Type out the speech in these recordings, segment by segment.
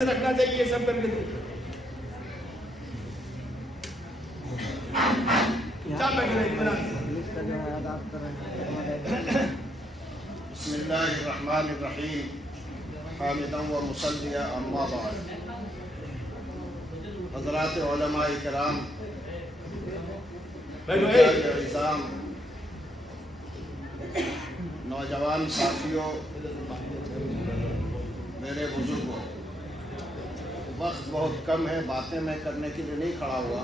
رکھنا چاہیے سب کر کے بسم اللہ الرحمن الرحیم حامدا و مصلیا اما بعد حضرات علماء کرام عظام نوجوان ساتھیوں میرے بزرگوں وقت بہت کم ہے باتیں میں کرنے کے لیے نہیں کھڑا ہوا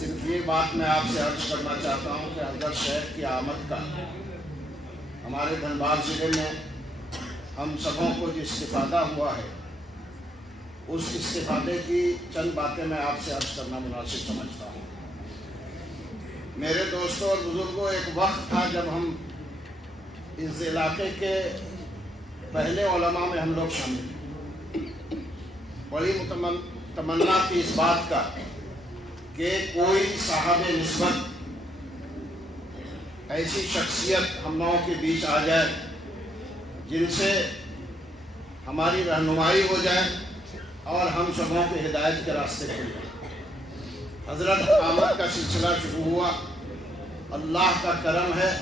صرف یہ بات میں آپ سے عرض کرنا چاہتا ہوں کہ حضرت شیخ کی آمد کا ہمارے دھنباد ضلع میں ہم سبوں کو جو استفادہ ہوا ہے اس استفادے کی چند باتیں میں آپ سے عرض کرنا مناسب سمجھتا ہوں۔ میرے دوستوں اور بزرگوں ایک وقت تھا جب ہم اس علاقے کے پہلے علماء میں ہم لوگ شامل بڑی تمنا تھی اس بات کا کہ کوئی صاحب نسبت ایسی شخصیت ہم لوگوں کے بیچ آ جائے جن سے ہماری رہنمائی ہو جائے اور ہم سبوں کے ہدایت کے راستے کھل جائیں۔ حضرت آمد کا سلسلہ شروع ہوا۔ اللہ کا کرم ہے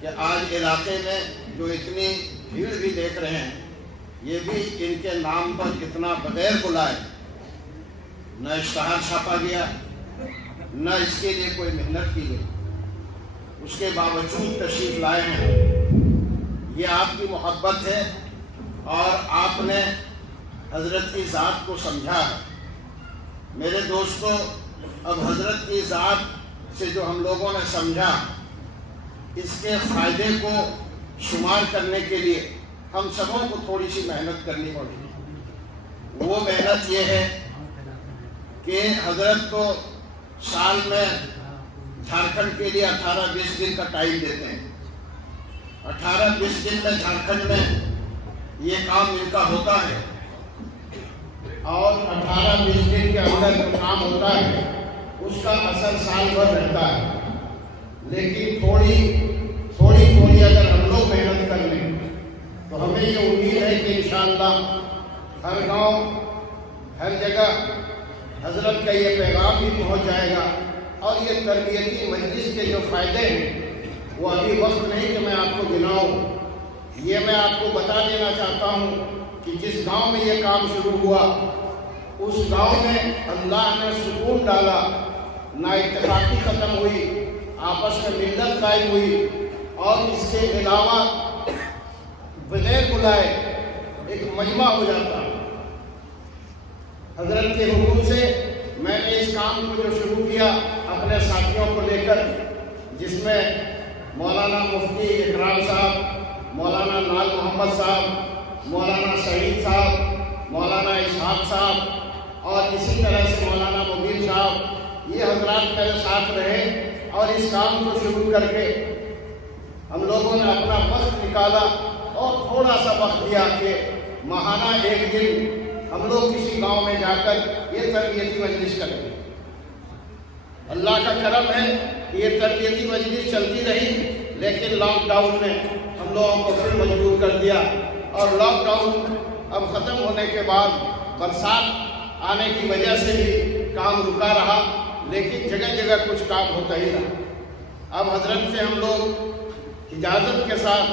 کہ آج علاقے میں جو اتنی بھیڑ بھی دیکھ رہے ہیں یہ بھی ان کے نام پر اتنا بغیر بلائے نہ اشتہار چھاپا گیا نہ اس کے لیے کوئی محنت کی گئی، اس کے باوجود تشریف لائے ہیں۔ یہ آپ کی محبت ہے اور آپ نے حضرت کی ذات کو سمجھا ہے۔ میرے دوستو اب حضرت کی ذات سے جو ہم لوگوں نے سمجھا اس کے فائدے کو شمار کرنے کے لیے ہم سبوں کو تھوڑی سی محنت کرنی پڑی۔ وہ محنت یہ ہے کہ حضرت کو سال میں جھارکھنڈ کے لیے 18-20 دن کا ٹائم دیتے ہیں۔ 18-20 دن میں جھارکھنڈ میں یہ کام ان کا ہوتا ہے اور 18-20 دن کے اندر جو کام ہوتا ہے اس کا اثر سال بھر رہتا ہے۔ لیکن تھوڑی اگر ہم لوگ محنت کر لیں تو ہمیں یہ امید ہے کہ انشاءاللہ ہر گاؤں ہر جگہ حضرت کا یہ پیغام بھی پہنچ جائے گا اور یہ تربیتی مجلس کے جو فائدے ہیں وہ ابھی وقت نہیں کہ میں آپ کو گناؤں۔ یہ میں آپ کو بتا دینا چاہتا ہوں کہ جس گاؤں میں یہ کام شروع ہوا اس گاؤں میں اللہ نے سکون ڈالا، نا اتفاقی ختم ہوئی، آپس میں ملت قائم ہوئی اور اس کے علاوہ بغیر بلائے ایک مجمع ہو جاتا۔ حضرت کے حکم سے میں نے اس کام کو جو شروع کیا اپنے ساتھیوں کو لے کر، جس میں مولانا مفتی اکرام صاحب، مولانا نال محمد صاحب، مولانا سعید صاحب، مولانا اسحاق صاحب اور اسی طرح سے مولانا مبین صاحب، یہ حضرات میرے ساتھ رہے اور اس کام کو شروع کر کے ہم لوگوں نے اپنا وقت نکالا اور تھوڑا سا وقت دیا کہ ماہانہ ایک دن ہم لوگ کسی گاؤں میں جا کر یہ تربیتی مجلس کریں۔ اللہ کا کرم ہے کہ یہ تربیتی مجلس چلتی رہی، لیکن لاک ڈاؤن نے ہم لوگوں کو پھر مجبور کر دیا اور لاک ڈاؤن اب ختم ہونے کے بعد برسات آنے کی وجہ سے بھی کام رکا رہا، لیکن جگہ جگہ کچھ کام ہوتا ہی رہا۔ اب حضرت سے ہم لوگ اجازت کے ساتھ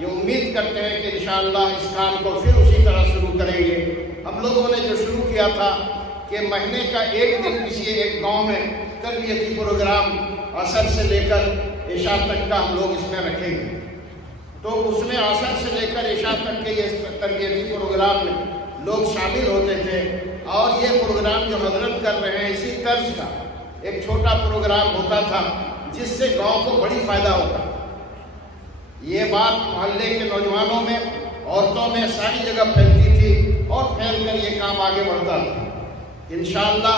یہ امید کرتے ہیں کہ انشاءاللہ اس کام کو پھر اسی طرح شروع کریں گے۔ ہم لوگوں نے جو شروع کیا تھا کہ مہینے کا ایک دن کسی ایک گاؤں میں تربیتی پروگرام عصر سے لے کر عشاء تک کا ہم لوگ اس میں رکھیں گے، تو اس میں عصر سے لے کر عشاء تک کے یہ تربیتی پروگرام میں لوگ شامل ہوتے تھے اور یہ پروگرام جو حضرت کر رہے ہیں اسی طرز کا ایک چھوٹا پروگرام ہوتا تھا جس سے گاؤں کو بڑی فائدہ ہوتا۔ یہ بات محلے کے نوجوانوں میں، عورتوں میں ساری جگہ پھیلتی تھی اور پھیل کر یہ کام آگے بڑھتا تھا۔ انشاءاللہ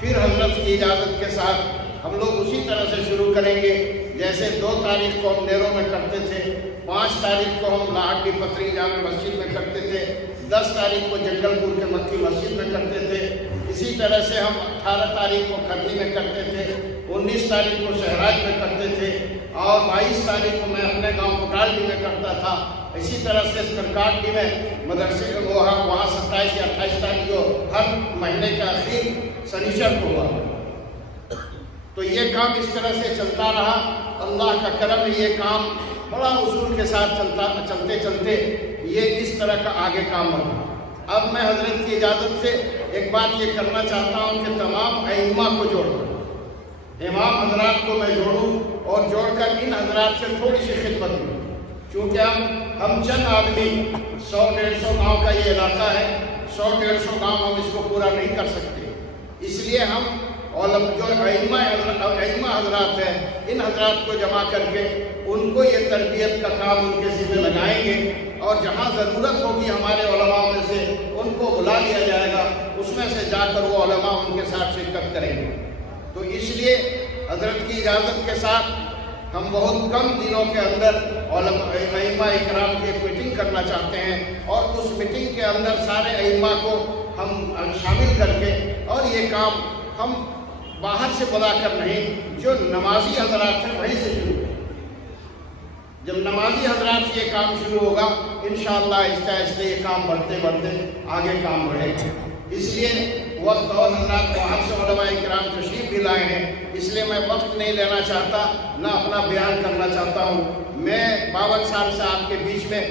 پھر حضرت کی اجازت کے ساتھ ہم لوگ اسی طرح سے شروع کریں گے جیسے 2 تاریخ کو ہم ڈیروں میں کرتے تھے، 5 تاریخ کو ہم لاہڑی پتری جامع مسجد میں کرتے تھے، 10 تاریخ کو جنگل پور کے مکی مسجد میں کرتے تھے، اسی طرح سے ہم 18 تاریخ کو کھرنی میں کرتے تھے، 19 تاریخ کو شہراج میں کرتے تھے اور 22 تاریخ کو میں اپنے گاؤں کوٹالڈی میں کرتا تھا اسی طرح سے اسکرکاٹی میں مدرسے وہاں 27 یا 28 تاریخ جو ہر مہینے کا آخری سنیچر کو ہوا. تو یہ کام اس طرح سے چلتا رہا. اللہ کا کرم ہے، یہ کام بڑا اصول کے ساتھ چلتے چلتے یہ اس طرح کا آگے کام بڑھا. اب میں حضرت کی اجازت سے ایک بات یہ کرنا چاہتا ہوں کہ تمام ائمہ کو جوڑ کر، امام حضرات کو میں جوڑوں اور جوڑ کر ان حضرات سے تھوڑی سی خدمت ہوں. چونکہ ہم چند آدمی 100-150 گاؤں کا یہ علاقہ ہے، 100-150 گاؤں ہم اس کو پورا نہیں کر سکتے. اس لیے ہم جو ائمہ حضرات ہیں ان حضرات کو جمع کر کے ان کو یہ تربیت کا کام ان کے ذمہ لگائیں گے، اور جہاں ضرورت ہوگی ہمارے علماء میں سے ان کو بلا لیا جائے گا، اس میں سے جا کر وہ علماء ان کے ساتھ شرکت کریں گے. تو اس لیے حضرت کی اجازت کے ساتھ ہم بہت کم دنوں کے اندر ائمہ اکرام کی ایک میٹنگ کرنا چاہتے ہیں، اور اس میٹنگ کے اندر سارے ائمہ کو ہم شامل کر کے، اور یہ کام ہم باہر سے بلا کر نہیں، جو نمازی حضرات ہیں وہیں سے شروع. جب نمازی حضرات سے یہ کام شروع ہوگا انشاءاللہ آہستہ آہستہ یہ کام بڑھتے بڑھتے آگے کام بڑھے گا. اس لیے وقت اور حضرات باہر سے علماء کرام تشریف بھی لائے ہیں، اس لیے میں وقت نہیں لینا چاہتا، نہ اپنا بیان کرنا چاہتا ہوں. میں 52 سال سے آپ کے بیچ میں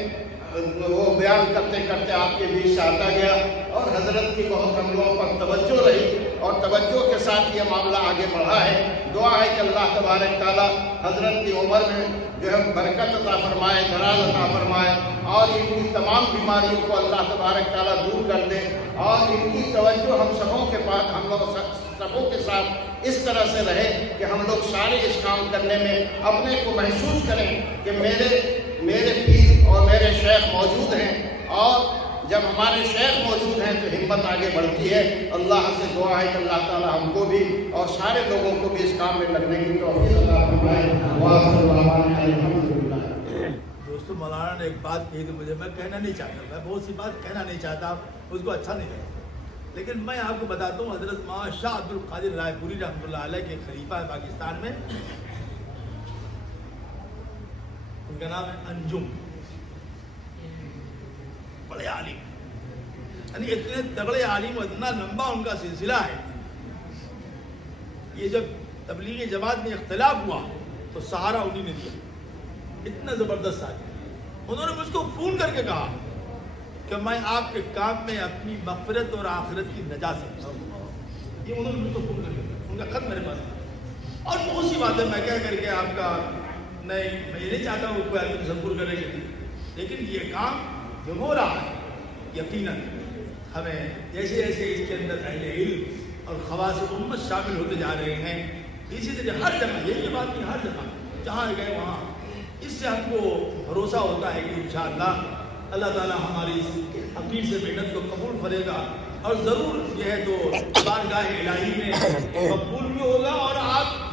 وہ بیان کرتے کرتے آپ کے بیچ سے آتا گیا، اور حضرت کی بہت ہم لوگوں پر توجہ رہی، اور توجہ کے ساتھ یہ معاملہ آگے بڑھا ہے. دعا ہے کہ اللہ تبارک تعالیٰ حضرت کی عمر میں جو ہے برکت عطا فرمائے، دراز عطا فرمائے، اور ان کی تمام بیماریوں کو اللہ تبارک تعالیٰ دور کر دے، اور ان کی توجہ ہم سبوں کے پاس، ہم لوگ سبوں کے ساتھ اس طرح سے رہے کہ ہم لوگ سارے اس کام کرنے میں اپنے کو محسوس کریں کہ میرے پیر اور میرے شیخ موجود ہیں، اور جب ہمارے شیخ موجود ہیں تو ہمت آگے بڑھتی ہے. اللہ سے دعا ہے کہ اللہ تعالیٰ ہم کو بھی اور سارے لوگوں کو بھی اس کام میں لگنے کی توفیق عطا فرمائے. دوستو مولانا نے ایک بات کہی تو میں کہنا نہیں چاہتا، میں بہت سی بات کہنا نہیں چاہتا، اس کو اچھا نہیں لگتا، لیکن میں آپ کو بتاتا ہوں حضرت مولانا شاہ عبد القادر رائے پوری رحمۃ اللہ علیہ کے خلیفہ ہے پاکستان میں، ان کا نام ہے انجم، بڑے عالم، یعنی اتنے تگڑے عالم، اتنا لمبا ان کا سلسلہ ہے. یہ جب تبلیغی جماعت میں اختلاف ہوا تو سہارا انہی نے دیا، اتنا زبردست آدمی. انہوں نے مجھ کو فون کر کے کہا کہ میں آپ کے کام میں اپنی مغفرت اور آخرت کی نجات سمجھتا ہوں. یہ انہوں نے مجھ کو فون کر کے کہا، ان کا خط میرے پاس ہے. اور بہت سی باتیں میں کہہ کر کے آپ کا نہیں، میں یہ نہیں چاہتا ہوں کوئی آدمی تصور کرے گا، لیکن یہ کام جو ہو رہا ہے یقیناً ہمیں جیسے جیسے اس کے اندر اہل علم اور خواص امت شامل ہوتے جا رہے ہیں، اسی طرح ہر جگہ یہی بات نہیں، ہر جگہ جہاں گئے وہاں اس سے ہم کو بھروسہ ہوتا ہے کہ انشاءاللہ اللہ تعالیٰ ہماری اس حقیق سے محنت کو قبول کرے گا، اور ضرور یہ ہے تو بارگاہ الہی میں قبول بھی ہوگا، اور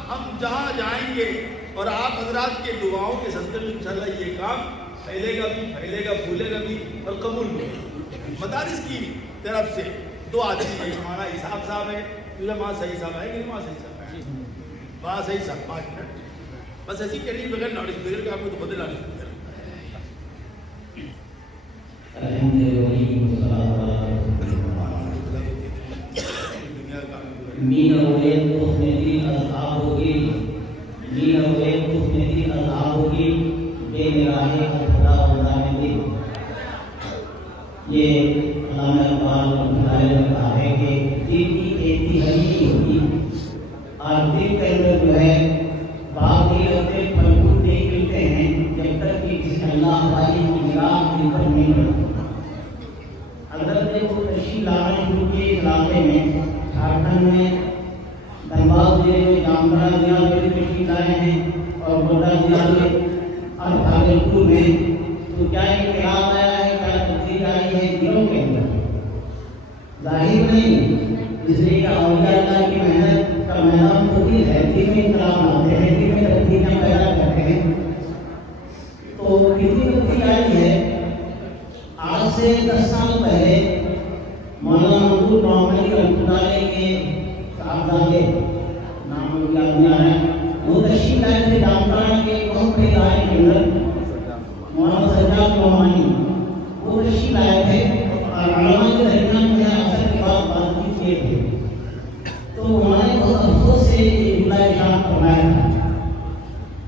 ہم جہاں جائیں گے اور آپ حضرات کے دعاؤں کے صدقے میں انشاءاللہ یہ کام پھیلے گا بھی، پھیلے گا، پھولے گا بھی، اور قبول بھی. مدارس کی طرف سے 2 آدمی ہے، ہمارا اسحاق صاحب ہے، وہاں صحیح صاحب ہے کہ وہاں صحیح صاحب ہے، وہاں صحیح صاحب 5 منٹ بس ایسی کہنی بغیر نالج بغیر کہ آپ کو تو خود نالج بغیر. یہ علامہ اقبال نے کہا ہے کہ دین کی انتہائی ہوگی، اور دین کے اندر جو ہے باقی ہوتے پھل پھول نہیں ملتے ہیں جب تک کہ کسی اللہ تعالی کی نگاہ دل پر نہیں پڑتی. حضرت نے وہ تشریف لانا شروع کیے علاقے میں، جھارکھنڈ میں دھنباد ضلع میں جامتڑا ضلع میں تشریف لائے ہیں، اور گوڈا ضلع میں اور بھاگلپور میں. تو کیا انقلاب آیا ہے، کیا تبدیلی آئی ہے دلوں کے اندر؟ ظاہر نہیں، اس لیے کہ اولیاء اللہ کی محنت کا میدان خود ہے، دل میں انقلاب لاتے ہیں، دل میں تبدیلیاں پیدا کرتے ہیں. تو کتنی تبدیلی آئی ہے؟ آج سے 10 سال پہلے مولانا منظور محمد رحمۃ اللہ علیہ کے صاحبزادے، نام ان کا یاد نہیں آ رہا ہے، وہ تشریف لائے تھے جامتڑا کے بہت بڑے علاقے کے اندر. مولانا سجاد نعمانی وہ تشریف لائے تھے اور علماء کے درمیان میں اثر کے بعد بات چیت کیے تھے، تو انہوں نے بہت افسوس سے یہ جملہ ارشاد فرمایا تھا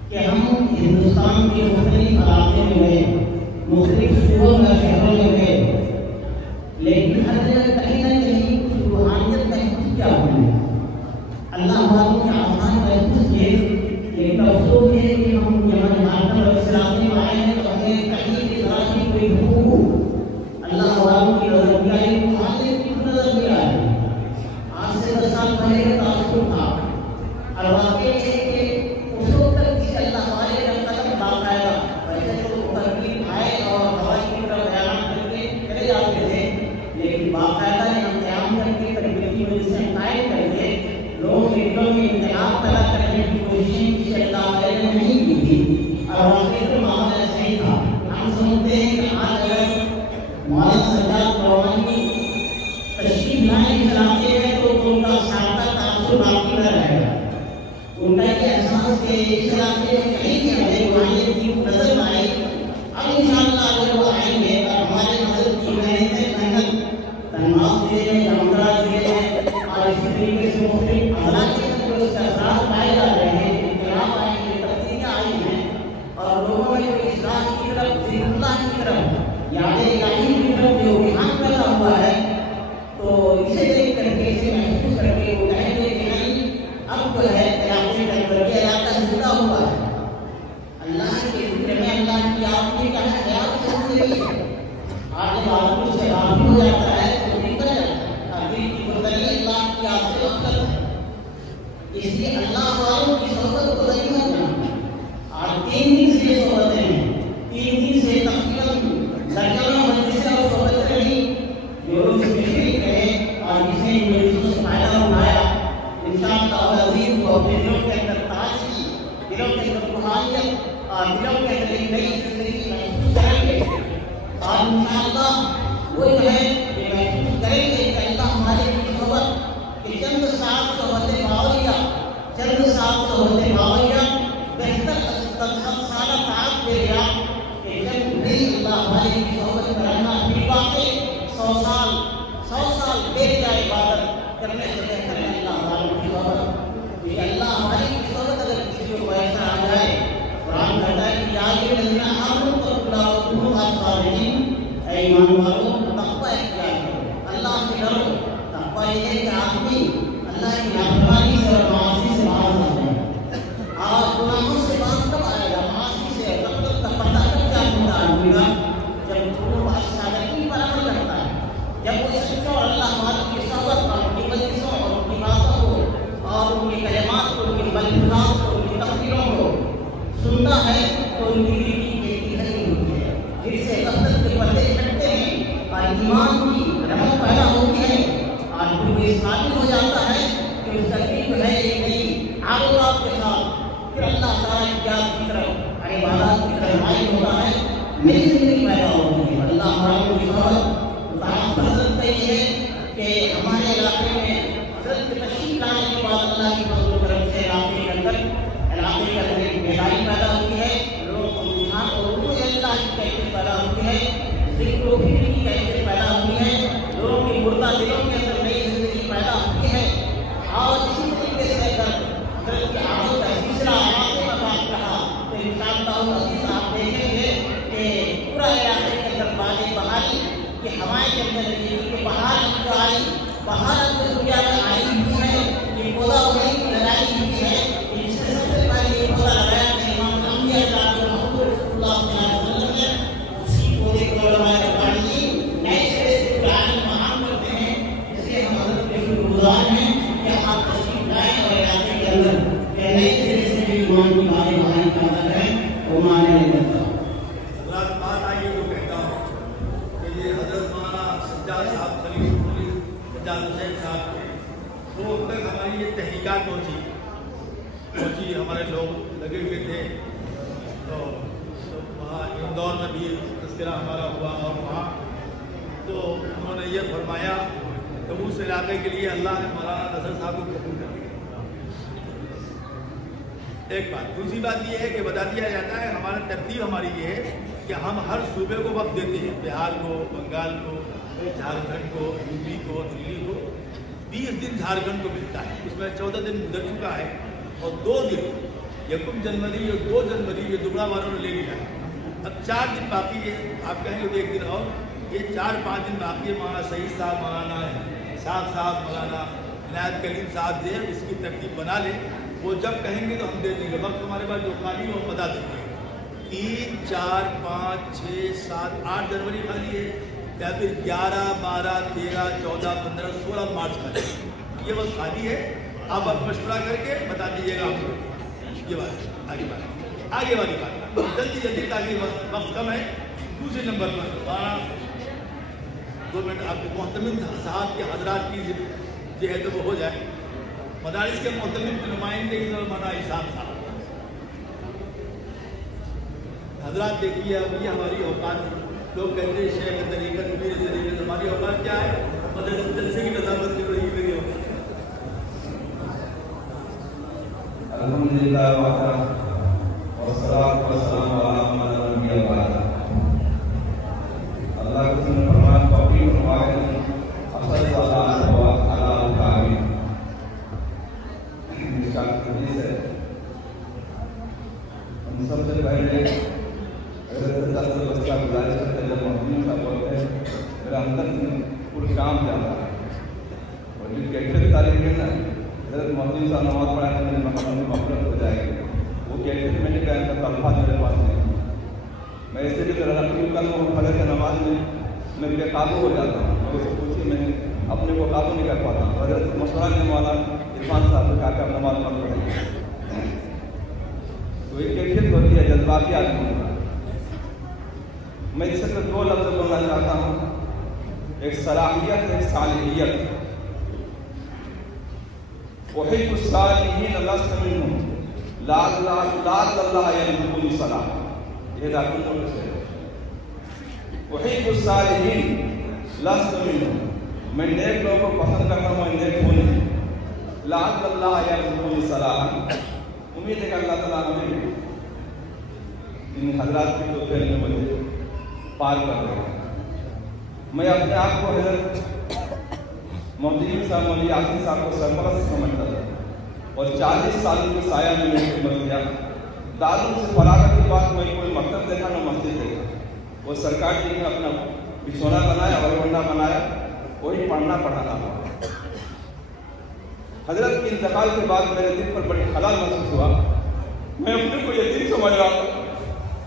کہ ہم ہندوستان کے مختلف علاقے میں گئے، مختلف صوبوں میں شہروں میں گئے، لیکن ہر جگہ کہیں نہ کہیں کچھ روحانیت محسوس کیا ہوئی، اللہ والوں کے آسان محسوس کیے، لیکن افسوس ہے کہ ہم یہاں جھارکھنڈ اور اس علاقے میں آئے ہیں تو ہمیں کہیں بھی ذرا سی کوئی حقوق اللہ والوں کی نظر میں آئی، آگے کچھ نظر نہیں آ رہی۔ آج سے 10 سال پہلے کا تاثر تھا، اور واقعی ہے کہ اس وقت تک کسی اللہ والے کا قدم باقاعدہ ویسے تو ترکیب آئے اور ہوائی کی طرف بیان کر کے چلے جاتے تھے، لیکن باقاعدہ ہم قیام کر کے تربیتی مجلسیں قائم کر کے لوگوں کے دلوں میں انتخاب پیدا کرنے کی کوششیں کسی اللہ والے نے نہیں کی تھی، اور واقعی تو معاملہ صحیح تھا۔ ہم سمجھتے ہیں کہ آج اگر مولانا سجاد نعمانی تشریف لائیں اس علاقے میں تو ان کا سابقہ تاثر باقی نہ رہے گا، ان کا یہ احساس کہ اس علاقے میں کہیں بھی ہمیں روحانیت کی نظر نہ آئی۔ اب انشاءاللہ اگر وہ آئیں گے اور ہماری مدد کی محنت تنماس دے ہیں، جامدراج دے ہیں، اور اسی طریقے سے مختلف عضلات کے جو اس کا اثرات پائے جا رہے ہیں، انقلاب آئے ہیں، تبدیلیاں آئی ہیں، اور لوگوں میں جو اصلاح کی طرف، ذکر اللہ کی طرف، یاد الہی کی طرف جو رجحان پیدا ہوا ہے، تو اسے دیکھ کر کے، اسے محسوس کر کے وہ کہیں گے کہ نہیں اب جو ہے علاقے کا درجہ علاقہ زندہ ہوا ہے، اللہ کے ذکر میں اللہ کی یاد میں کیا ہے، خیال سے ہو رہی ہے، آج آدمی سے غافل ہو جاتا ہے تو نکل جاتا ہے، ابھی کی بدلی اللہ کی یاد سے غفلت ہے، اس لیے اللہ والوں کی صحبت کو نہیں کرنا۔ آج 3 دن سے یہ صحبتیں ہیں، 3 دن سے تقریباً درجنوں مجلسیں اور صحبتیں رہی، جو لوگ اس میں شریک رہے اور جس نے ان مجلسوں سے فائدہ اٹھایا، انشاءاللہ العزیز وہ اپنے دلوں کے اندر تازگی، دلوں کے اندر روحانیت اور دلوں کے اندر ایک نئی زندگی محسوس کریں گے، اور انشاءاللہ وہ جو ہے یہ محسوس کریں گے کہ اللہ ہمارے کی صحبت کہ چند سال صحبت باوریہ، چند سال صحبت باوریہ بہتر سالہ تعاق دے گیا کہ جب نہیں اللہ ہمارے کی صحبت کرنا پھر واقعی 100 سال دیر جائے عبادت کرنے سے بہتر ہے اللہ والوں کی صحبت۔ یہ اللہ ہماری کی صحبت اگر کسی کو ایسا آ جائے، قرآن کہتا ہے کہ آگے نظر آمن کو بلاؤ تم آسان اے ایمان والوں تقوی اختیار کرو، اللہ سے ڈرو۔ تقوی یہ ہے کہ آدمی اللہ کی نافرمانی سے اور معاصی سے باز آ جائے، اور گناہوں سے باز کب آئے گا، معاصی سے غفلت کا پتہ کب کیا ہوتا ہے، جب وہ صادقین پر عمل کرتا ہے، جب وہ سچوں اور اللہ والوں کی صحبت اور ان کی مجلسوں اور ان کی باتوں کو اور ان کے کلمات کو، ان کے ملفوظات کو، ان کی تقریروں کو سنتا ہے تو ان کی دل کی بےکی نہیں ہوتی ہے، جس سے غفلت کے پردے ہٹتے ہیں اور ایمان کی رحمت پیدا ہوتی ہے، اور پھر یہ ثابت ہو جاتا ہے کہ اس کا دل جو ہے ایک نئی آغوات کے ساتھ پھر اللہ تعالیٰ کی یاد کی طرف، عبادات کی طرف مائل ہوتا ہے، نئی زندگی پیدا ہوتی ہے۔ اللہ ہمارے کی صحبت حضرت کا یہ ہے کہ ہمارے علاقے میں حضرت کے تشریف لانے کے بعد اللہ کی فضل و کرم سے علاقے کے اندر ایک بیداری پیدا ہوئی ہے، لوگوں کو رجحان اور اردو اللہ کی کیفیت پیدا ہوئی ہے، ذکر و فکر کی کیفیت پیدا ہوئی ہے، لوگوں کی مردہ دلوں کے اندر نئی زندگی پیدا ہوئی ہے، اور اسی طریقے سے اگر حضرت کی آمد کا سلسلہ علاقے میں باقی رہا تو انشاءاللہ العزیز آپ دیکھیں گے کہ پورا علاقے کے اندر باد بہاری کہ ہمارے کے اندر یہ بہار جو آئی، بہار اپنے دنیا میں آئی ہوئی ہے، یہ پودا وہی لگائی ہوئی ہے، اس سے سب سے پہلے یہ پودا لگایا تھا امام الانبیاء جناب محمد رسول اللہ صلی اللہ علیہ وسلم نے، اسی پودے کو علماء ربانی نئے سرے سے قرآن مہان کرتے ہیں، اس لیے ہم حضرت کے شکرگزار ہیں کہ آپ تشریف لائیں اور علاقے کے اندر کہ نئے سرے سے بھی ایمان کی باتیں بہانی کرتا ہے وہ مانے نہیں کرتا۔ حسین صاحب کے وہ تک ہماری یہ تحقیقات پہنچی، ہمارے لوگ لگے ہوئے تھے، تو وہاں اندور میں بھی تذکرہ ہمارا ہوا، اور وہاں تو انہوں نے یہ فرمایا کہ اس علاقے کے لیے اللہ نے مولانا نصر صاحب کو قبول کر دیا۔ ایک بات، دوسری بات یہ ہے کہ بتا دیا جاتا ہے ہمارا ترتیب ہماری یہ ہے کہ ہم ہر صوبے کو وقت دیتے ہیں، بہار کو، بنگال کو، جھارکھنڈ کو، یو پی کو، دلی کو 20 دن جھارکھنڈ کو ملتا ہے، اس میں 14 دن گزر چکا ہے، اور 2 دن 1 جنوری اور 2 جنوری یہ دبڑا والوں نے لے لیا ہے۔ اب 4 دن باقی ہے، آپ کہیں گے 1 دن اور، یہ 4-5 دن باقی ہے۔ مولانا سعید صاحب، مولانا صاحب مولانا عنایت کریم صاحب جو ہے اس کی ترتیب بنا لیں، وہ جب کہیں گے تو ہم دے دیں گے۔ وقت ہمارے پاس جو خالی ہے وہ بتا دیں گے، 3، 4، 5، 6، 7، 8 جنوری خالی ہے، یا پھر 11، 12، 13، 14، 15، 16 مارچ خالی ہے، یہ وقت خالی ہے۔ آپ مشورہ کر کے بتا دیجیے گا ہم کو۔ یہ بات آگے والی بات جلدی تاکہ وقت کم ہے۔ دوسرے نمبر پر 2 منٹ آپ کے محتمم صاحب کے حضرات کی جو ہے تو وہ ہو جائے، مدارس کے محتمم کے نمائندے مولانا اسحاق صاحب حضرات دیکھیے، اب یہ ہماری اوقات، لوگ کہتے ہیں شیخ طریقت، پیر طریقت، ہماری اوقات کیا ہے؟ مدرسے جلسے کی نظامت کی رہی میری اوقات۔ الحمدللہ والصلاۃ والسلام علی من لا نبی بعدہ۔ اللہ کے سن فرمان توفیق فرمائے، اصل اللہ تعالی تعالی نشان حدیث ہے۔ ہم سب سے پہلے حضرت دس بچہ گزارش کرتے ہیں، جب محمد صاحب بولتے ہیں میرا اندر پورا کام جاتا ہے، اور جو کیفیت تعلیم ہے نا، حضرت محمد صاحب نماز پڑھا ہے میرے مقام میں مفرت ہو جائے گی، وہ کیفیت میں نے بیان کرتا، الفاظ میرے پاس نہیں، میں اسے بھی ذرا رکھوں کل وہ فجر کی نماز میں بے قابو ہو جاتا ہوں، میں اسے پوچھیے میں اپنے کو قابو نہیں کر پاتا ہوں۔ حضرت مشورہ دینے والا عرفان صاحب نے کہا کہ آپ نماز مت پڑھیں، تو ایک کیفیت ہوتی ہے جذباتی آدمی کا۔ میں اس سے 2 لفظ بولنا چاہتا ہوں، ایک صلاحیت، ایک صالحیت۔ احب الصالحین لست منهم لعل اللہ یرزقنی صلاح، یہ داخل نوٹ سے۔ احب الصالحین لست منهم، میں نیک لوگوں کو پسند کرتا ہوں، میں نیک ہوں نہیں۔ لعل اللہ یرزقنی صلاح، امید ہے کہ اللہ تعالیٰ ہمیں ان حضرات کی تو پھر میں مجھے پار کر رہے ہیں۔ میں اپنے آپ کو حضرت مودودی صاحب، مولوی یاسین صاحب کو سرپرست سمجھتا تھا، اور 40 سال کی سایہ میں نے خدمت کیا۔ دارالعلوم سے فراغت کے بعد میں کوئی مکتب دیکھا نہ مسجد دیکھا، وہ سرکار جی نے اپنا بچھونا بنایا، ورنڈا بنایا، وہی پڑھنا پڑھانا ہوا۔ حضرت کے انتقال کے بعد میرے دل پر بڑی خلل محسوس ہوا، میں اپنے کو یتیم سمجھ رہا تھا،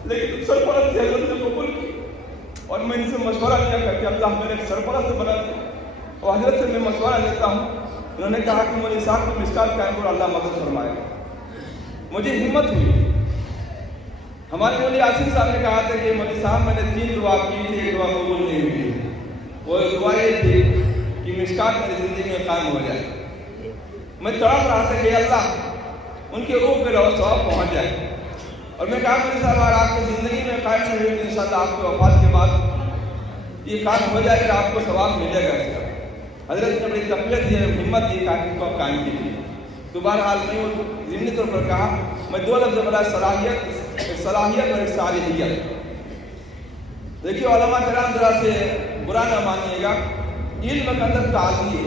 لیکن سرپرست حضرت نے قبول کی، اور میں ان سے مشورہ کیا کہ اللہ میرے سرپرست بنا دے، اور حضرت سے میں مشورہ لیتا ہوں۔ انہوں نے کہا کہ مولوی صاحب کو مشکات قائم کرو، اللہ مدد فرمائے گا۔ مجھے ہمت ہوئی۔ ہمارے مولوی یاسین صاحب نے کہا تھا کہ مولوی صاحب میں نے 3 دعا کی تھی، ایک دعا قبول نہیں ہوئی، وہ دعا یہ تھی کہ مشکات میری زندگی میں قائم ہو جائے۔ میں تڑپ رہا تھا کہ اللہ ان کے روح پہ رہو ثواب پہنچ جائے، اور میں کہا مولوی صاحب اگر آپ کی زندگی میں قائم نہیں ہوئی تو انشاءاللہ آپ کے وفات کے بعد یہ کام ہو جائے گا، آپ کو ثواب ملے گا۔ حضرت نے بڑی تقویت دی، ہمت دی کہ اس کو قائم کیجیے۔ تو بہرحال میں وہ ضمنی طور پر کہا، میں 2 لفظ بولا، صلاحیت اور ایک صالحیت۔ دیکھیے علماء کرام ذرا سے برا نہ مانیے گا، علم کے اندر تعالی ہے،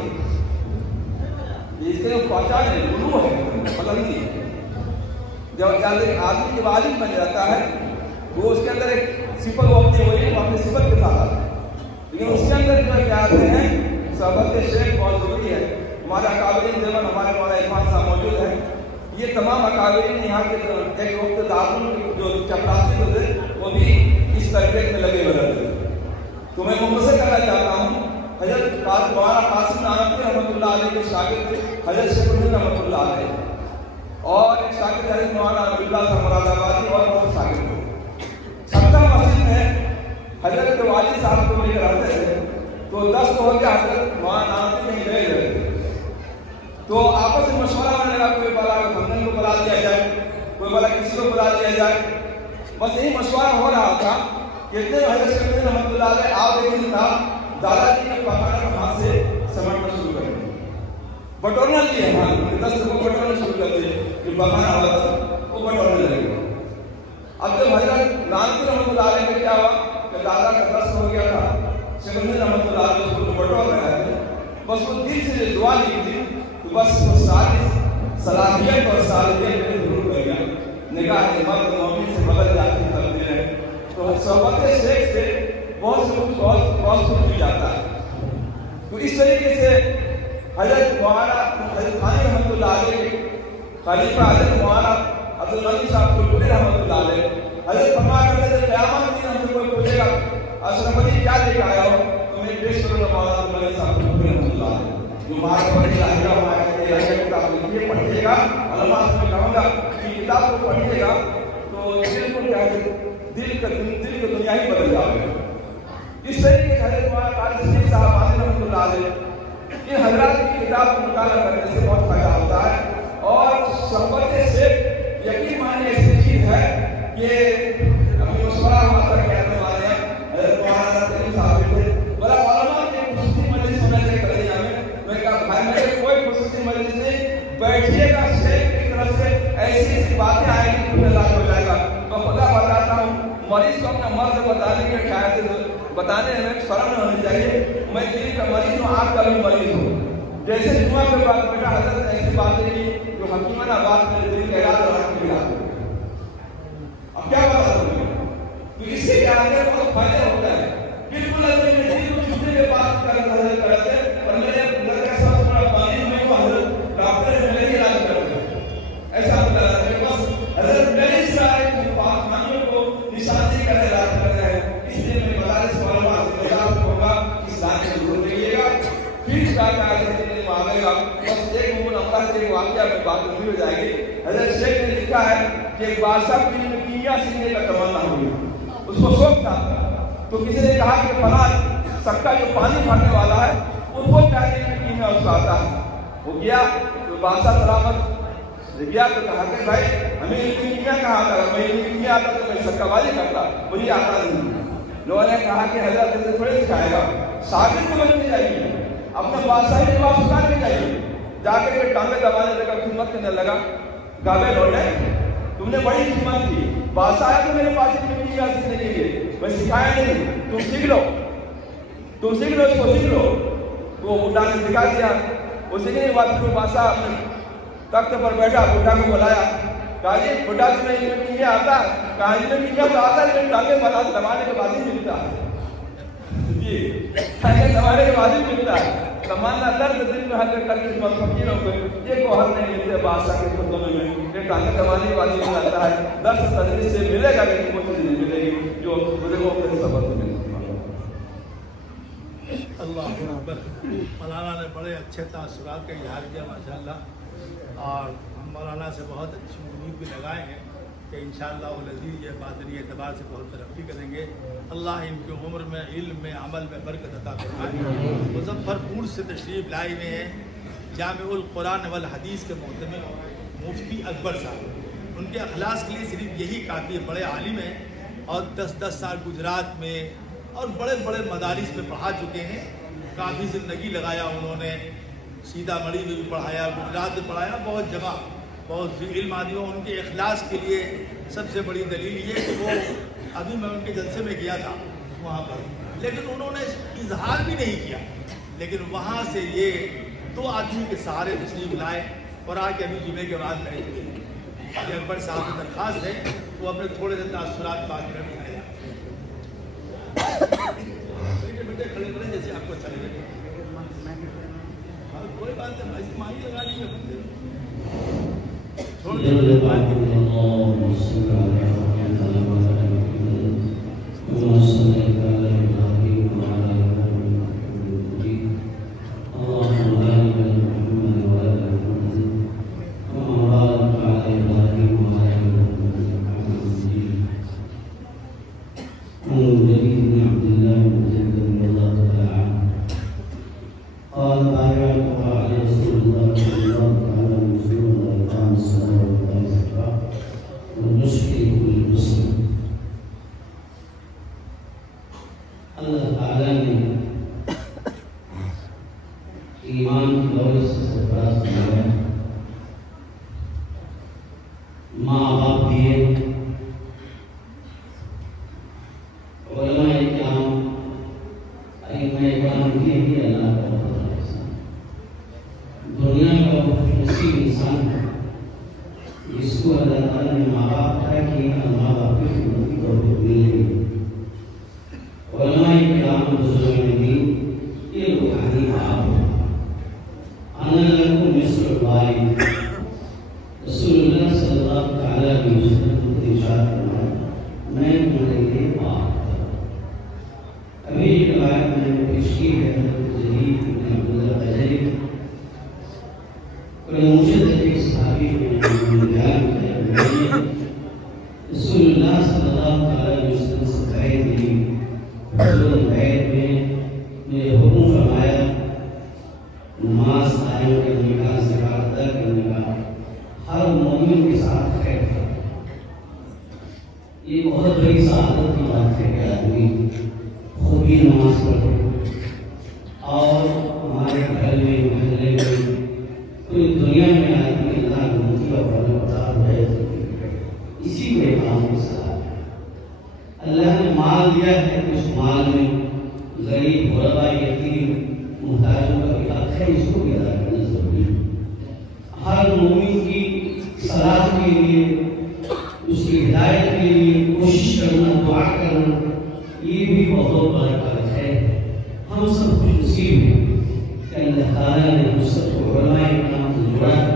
اس کے پہچان ہے، علو ہے، بلندی۔ جب آدمی جب عالم بن جاتا ہے وہ اس کے اندر ایک صفت ہوتی ہے، وہ علم اپنی صفت کے ساتھ آتا ہے، لیکن اس کے اندر جو کیا آتے ہیں صحبت شیخ بہت ضروری ہے۔ ہمارے اکابرین دیوبند ہمارے مولانا عرفان صاحب موجود ہیں، یہ تمام اکابرین یہاں کے ایک وقت دارالعلوم جو چپراسی ہوتے وہ بھی اس تربیت میں لگے ہوئے رہتے ہیں۔ تو میں مختصر کرنا چاہتا ہوں، حضرت مولانا قاسم نانوتوی رحمۃ اللہ علیہ کے شاگرد حضرت شیخ الدین رحمۃ اللہ علیہ، اور ایک شاگرد حضرت مولانا عبد اللہ صاحب مراد آبادی، اور بہت شاگرد۔ چھٹا مسجد میں حضرت کے والد صاحب کو لے کر آتے تھے، تو 10 کو ہو گیا، حضرت مولانا نانوتوی نہیں گئے ہوئے، تو آپس میں مشورہ ہونے لگا، کوئی بولا بھنگن کو بلا دیا جائے، کوئی بولا کسی کو بلا دیا جائے، بس یہی مشورہ ہو رہا تھا کہ اتنے حضرت شیخ الدین رحمۃ اللہ علیہ آپ ایک دن تھا دادا جی کے پخانا کو ہاتھ سے سمیٹنا شروع کر دیا، بٹورنا لیے، ہاں 10 کو بٹورنا شروع کر دیا، جو پخانا ہوا تھا وہ بٹورنے لگے، اب جب حضرت نانوی رحمۃ اللہ علیہ میں کیا ہوا کہ دادا کا دست ہو گیا تھا، سیکندری رحمۃ اللہ علیہ اس کو بٹور رہا تھے، بس وہ دل سے دعا کی تھی تو بس وہ ساری صلاحیت اور صالحیت میں ضرور ہو گیا، نگاہ مرد مومن سے بدل جاتی تبدیل ہے. تو صحبت شیخ سے بہت سے کچھ بہت کچھ مل جاتا ہے. تو اس طریقے سے حضرت مولانا حضرت ثانی رحمۃ اللہ علیہ خلیفہ حضرت مولانا عبدالغنی صاحب کلپوری رحمۃ اللہ علیہ حضرت فرمایا کرتے تھے قیامت دن ہم سے کوئی پوچھے گا اشرف علی کیا لے کے آیا ہو تو میں پیش کروں گا مولانا عبدالغنی صاحب کلپوری رحمۃ اللہ علیہ جو مارک پڑھے گا کتاب لکھیے پڑھیے گا. علماء سے میں کہوں گا کہ کتاب کو پڑھیے گا تو دل کو کیا ہے دل کا دنیا ہی بدل جائے گا. اس طریقے سے حضرت مولانا قاری صدیق صاحب عالم رحمۃ اللہ علیہ ان حضرات کی کتاب کو مطالعہ کرنے سے بہت فائدہ ہوتا ہے. اور صحبت سے یقین ماننے ایسی چیز ہے کہ ابھی مشورہ ہمارا کیا کروانے ہیں حضرت مولانا کریم صاحب تھے بڑا علماء کے خصوصی مجلس ہونا چاہیے کلیجہ میں کہا بھائی میرے کوئی خصوصی مجلس نہیں، بیٹھیے گا شیخ کی طرف سے ایسی ایسی باتیں آئیں گی تمہیں علاج ہو جائے گا. میں خدا بتاتا ہوں مریض کو اپنا مرض بتانے کے شاید بتانے میں شرم نہ ہونی چاہیے. میں دل کا مریض ہوں، آپ کا بھی مریض ہوں. جیسے جمعہ پہ بات بیٹا حضرت نے ایسی باتیں کی جو حکیمانہ بات میرے دل کے علاج اور حق کی بات. اب کیا بتا دوں تو اس سے کیا آگے بہت فائدہ ہوتا ہے. بالکل اگر میں دل کو چھوٹے کے بات کرتے اور میرے لڑکا صاحب تھوڑا پانی میں وہ حضرت ڈاکٹر نے میرے علاج کرتے ایسا بتا رہا ہے بس حضرت میرے اس رائے پاکستانیوں کو نشاندہی کا علاج کر رہے ہیں. اس لیے میں مدارس علماء سے علاج ہوگا اس لانے کو ضرور کریے گا. پھر اس کا آگے گا بس ایک ممکن اللہ کے واقعہ میں بات نہیں ہو جائے گی. حضرت شیخ نے لکھا ہے کہ ایک بادشاہ کو علم کیمیا سیکھنے کا تمنا ہوئی، اس کو شوق تھا. تو کسی نے کہا کہ فلاں سکا جو پانی بھرنے والا ہے ان کو چاہیے علم کیمیا اس کو آتا ہے. وہ گیا تو بادشاہ سلامت گیا تو کہا کہ بھائی ہمیں علم کیمیا کہاں آتا ہے، میں علم کیمیا آتا تو میں سکا بازی کرتا، مجھے آتا نہیں. لوگوں نے کہا کہ حضرت ایسے تھوڑے سکھائے گا، شاگرد کو بننے چاہیے، اپنے بادشاہی لباس اتارنے چاہیے. جا کے ٹانگیں دبانے لگا، خدمت کرنے لگا. گاوے لوٹے تم نے بڑی خدمت کی، بادشاہ ہے تو میرے پاس کیا سیکھنے کے لیے میں سکھایا نہیں، تم سیکھ لو اس کو سیکھ لو. وہ بڈھا نے سکھا دیا. وہ سیکھنے کے بعد پھر بادشاہ اپنے تخت پر بیٹھا، بڈھا کو بلایا، کہا جی بڈھا تمہیں علم کیمیا آتا؟ کہا علم کیمیا تو آتا ہے لیکن ٹانگیں دبانے کے بعد ہی ملتا ہے. جی ٹانگیں دبانے کے بعد ہی ملتا ہے. تمنا درد دل میں حل کر کے فقیروں کو یہ کو حل نہیں ملتے بادشاہ کے خدمت میں یہ ٹانگیں دبانے کے بعد ہی ملتا ہے. درس تدریس سے ملے گا لیکن وہ چیز نہیں ملے گی جو بزرگوں کے سبب سے ملتی. اللہ اکبر. مولانا نے بڑے اچھے تاثرات کا اظہار کیا ماشاءاللہ، اور ہم مولانا سے بہت اچھی امید بھی لگائے ہیں کہ انشاءاللہ العزیز یہ باطنی اعتبار سے بہت ترقی کریں گے. اللہ ان کی عمر میں، علم میں، عمل میں برکت عطا فرمائے. مظفرپور سے تشریف لائے ہوئے ہیں جامع القرآن والحدیث کے محتمل مفتی اکبر صاحب. ان کے اخلاص کے لیے صرف یہی کافی ہے. بڑے عالم ہیں اور 10 سال گجرات میں اور بڑے بڑے مدارس میں پڑھا چکے ہیں. کافی زندگی لگایا انہوں نے، سیدھا مڑی میں بھی پڑھایا، گجرات میں پڑھایا، بہت جگہ بہت علم آدمیوں. ان کے اخلاص کے لیے سب سے بڑی دلیل یہ کہ وہ ابھی میں ان کے جلسے میں گیا تھا وہاں پر، لیکن انہوں نے اظہار بھی نہیں کیا، لیکن وہاں سے یہ 2 آدمی کے سہارے تشریف لائے اور آ کے ابھی جمعے کے بعد گئے تھے. اکبر صاحب کی درخواست ہے وہ اپنے تھوڑے سے تاثرات بات کر دکھائے. بیٹے کھڑے کھڑے جیسے آپ کو اچھا لگے. کوئی بات نہیں، ایسی ماہی لگا لی ہے. رسول اللہ صلی اللہ علیہ وسلم کو ارشاد فرمایا میں تمہارے لیے پاک ہوں. ابھی یہ روایت میں نے پیش کی ہے حضرت زید بن عبداللہ بجلی اور مجھے ایک صحابی نے بیان کیا رسول اللہ صلی اللہ علیہ وسلم سے کہے دی حضور بیت میں میرے حکم فرمایا نماز قائم کرنے کا زکات ادا کرنے کا ہر مومن کے ساتھ خیر کرنا. یہ بہت بڑی سعادت کی بات ہے کہ آدمی خود بھی نماز پڑھے اور ہمارے گھر میں محلے میں پوری دنیا میں آدمی اللہ کی مجھے اور پتا ہے اسی کے کام کے ساتھ اللہ نے مال دیا ہے اس مال میں غریب غربا یتیم محتاجوں کا بھی حق ہے اس کو بھی ادا کرنا ضروری ہے. ہر مومن کی صلاح کے لیے اس کی ہدایت کے لیے کوشش کرنا دعا کرنا یہ بھی بہت بڑا کام ہے. ہم سب خوش نصیب ہیں کہ اللہ تعالیٰ نے ہم سب کو علماء کرام سے جوڑا ہے.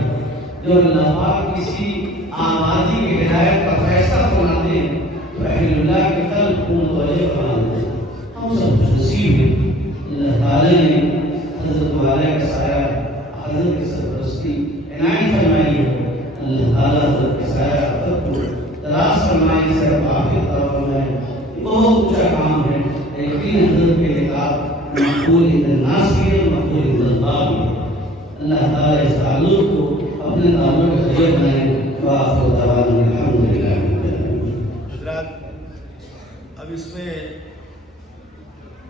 جو اللہ پاک کسی آبادی کی ہدایت کا فیصلہ فرماتے ہیں تو اہل اللہ کے قلب کو متوجہ فرماتے ہیں. ہم سب خوش نصیب ہیں. اللہ تعالیٰ نے حضرت والا کا سایہ حضرت کی سرپرستی عنایت فرمائی ہے. اللہ تعالیٰ حضرت کے سایہ حضرت کو دراز فرمائے سے واقع فرمائے. بہت اونچا کام ہے لیکن حضرت کے کتاب مقبول عند الناس بھی ہے مقبول عند اللہ بھی ہے. اللہ تعالیٰ اس تعلق کو اپنے تعلق کا ذریعہ بنائے. وآخر دعوانا الحمدللہ. حضرات اب اس میں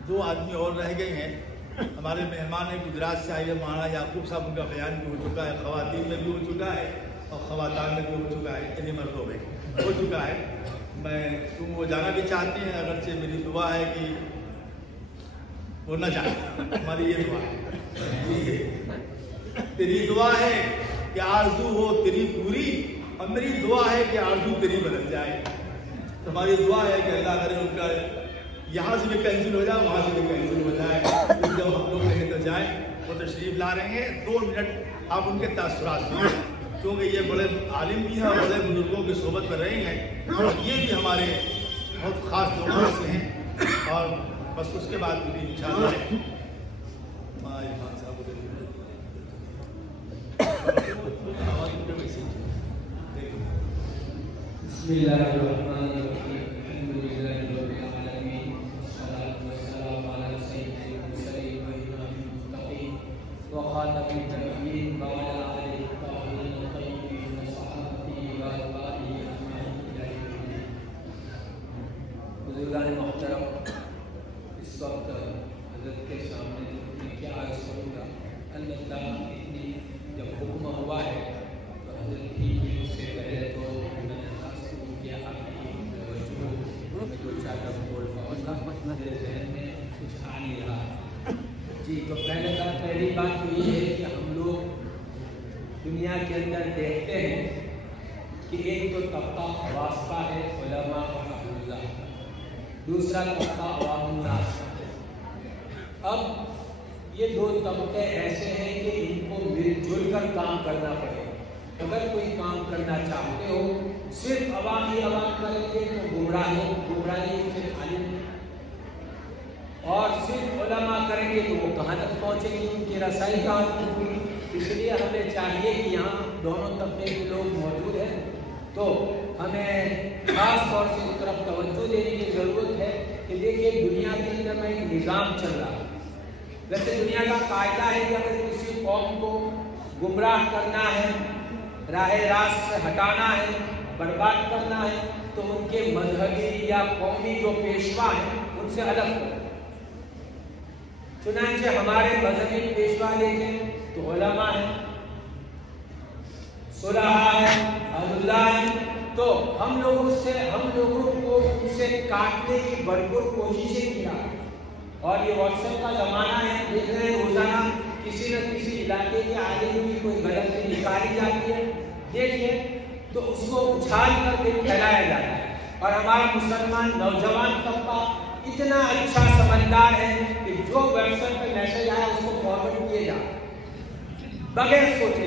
2 آدمی اور رہ گئے ہیں. ہمارے مہمان ہیں گجرات سے آئے مولانا یعقوب صاحب، ان کا بیان بھی ہو چکا ہے، خواتین میں بھی ہو چکا ہے اور خواتین میں بھی ہو چکا ہے، یعنی مردوں میں ہو چکا ہے. میں تم وہ جانا بھی چاہتے ہیں، اگرچہ میری دعا ہے کہ وہ نہ جائے. ہماری یہ دعا ہے، تیری دعا ہے کہ آرزو ہو تیری پوری اور میری دعا ہے کہ آرزو تیری بدل جائے. تو ہماری دعا ہے کہ اللہ کرے ان کا یہاں سے بھی کینسل ہو جائے، وہاں سے بھی کینسل ہو جائے. جب ہم لوگ کہیں تو جائیں. وہ تشریف لا رہے ہیں، 2 منٹ آپ ان کے تاثرات سنیں کیونکہ یہ بڑے عالم بھی ہیں اور بڑے بزرگوں کی صحبت کر رہے ہیں اور یہ بھی ہمارے بہت خاص لوگوں میں سے ہیں. اور بس اس کے بعد بھی انشاءاللہ بسم اللہ الرحمن الرحیم. الحمدللہ رب العالمین والصلاة والسلام علی سید المرسلین وامام المتقین وخاتم النبیین وعلی آلہ الطاہرین الطیبین وصحبہ واتباعہ اجمعین الی یوم الدین. بزرگان محترم، اس وقت حضرت کے سامنے میں کیا عرض کروں گا. البتہ اتنی جب حکم ہوا ہے تو حضرت کی اس سے پہلے تو میرے ذہن میں کچھ آ نہیں رہا. جی تو پہلی بات تو یہ ہے کہ ہم لوگ دنیا کے اندر دیکھتے ہیں کہ ایک تو طبقہ خواص کا ہے علماء اور اہل اللہ، دوسرا طبقہ عوام الناس. اب یہ 2 طبقے ایسے ہیں کہ ان کو مل جل کر کام کرنا پڑے. اگر کوئی کام کرنا چاہتے ہو صرف عوام ہی عوام کریں گے تو گمراہی سے خالی نہیں، اور صرف علماء کریں گے تو وہ کہاں تک پہنچیں گے، ان کی رسائی کہاں تک ہوگی. اس لیے ہمیں چاہیے کہ یہاں دونوں طبقے کے لوگ موجود ہیں تو ہمیں خاص طور سے اس طرف توجہ دینے کی ضرورت ہے کہ دیکھیے دنیا کے اندر میں ایک نظام چل رہا ہے. ویسے دنیا کا قاعدہ ہے کہ اگر کسی قوم کو گمراہ کرنا ہے، راہ راست سے ہٹانا ہے، برباد کرنا ہے تو ان کے مذہبی یا قومی جو پیشوا ہیں ان سے الگ کرو. چنانچہ ہمارے مذہبی پیشوا دیکھیں تو علماء ہیں، صلحاء ہیں، اہل اللہ ہیں. تو ہم لوگوں کو ان سے کاٹنے کی بھرپور کوششیں کیا. اور یہ واٹس ایپ کا زمانہ ہے، دیکھ رہے ہیں روزانہ کسی نہ کسی علاقے کے عالم کی کوئی غلطی نکالی جاتی ہے، دیکھیے تو اس کو اچھال کر کے پھیلایا جاتا ہے. اور ہمارا مسلمان نوجوان طبقہ اتنا اچھا سمجھدار ہے کہ جو ویب سائٹ پہ میسج آیا اس کو فارورڈ کیے جائے بغیر سوچے.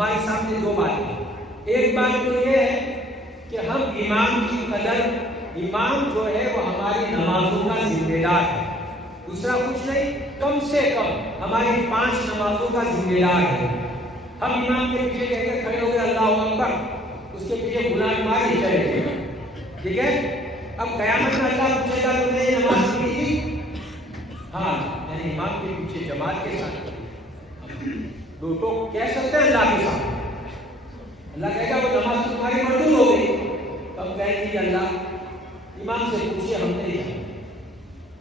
ہمارے سامنے دو باتیں. ایک بات تو یہ ہے کہ ہم امام کی قدر، امام جو ہے وہ ہماری نمازوں کا ذمہ دار ہے، دوسرا کچھ نہیں، کم سے کم ہماری 5 نمازوں کا ذمہ دار ہے. ہم امام کے پیچھے کہہ کے کھڑے ہو گئے اللہ اکبر، اس کے پیچھے غلام ماری چلے گئے، ٹھیک ہے. اب قیامت میں اللہ پوچھے گا تم نے یہ نماز پڑھی تھی؟ ہاں، میں نے امام کے پیچھے جماعت کے ساتھ دو تو کہہ سکتے ہیں اللہ کے ساتھ. اللہ کہے گا وہ نماز تمہاری مردود ہو گئی. تب کہیں گے کہ اللہ امام سے پوچھے ہم نے کیا.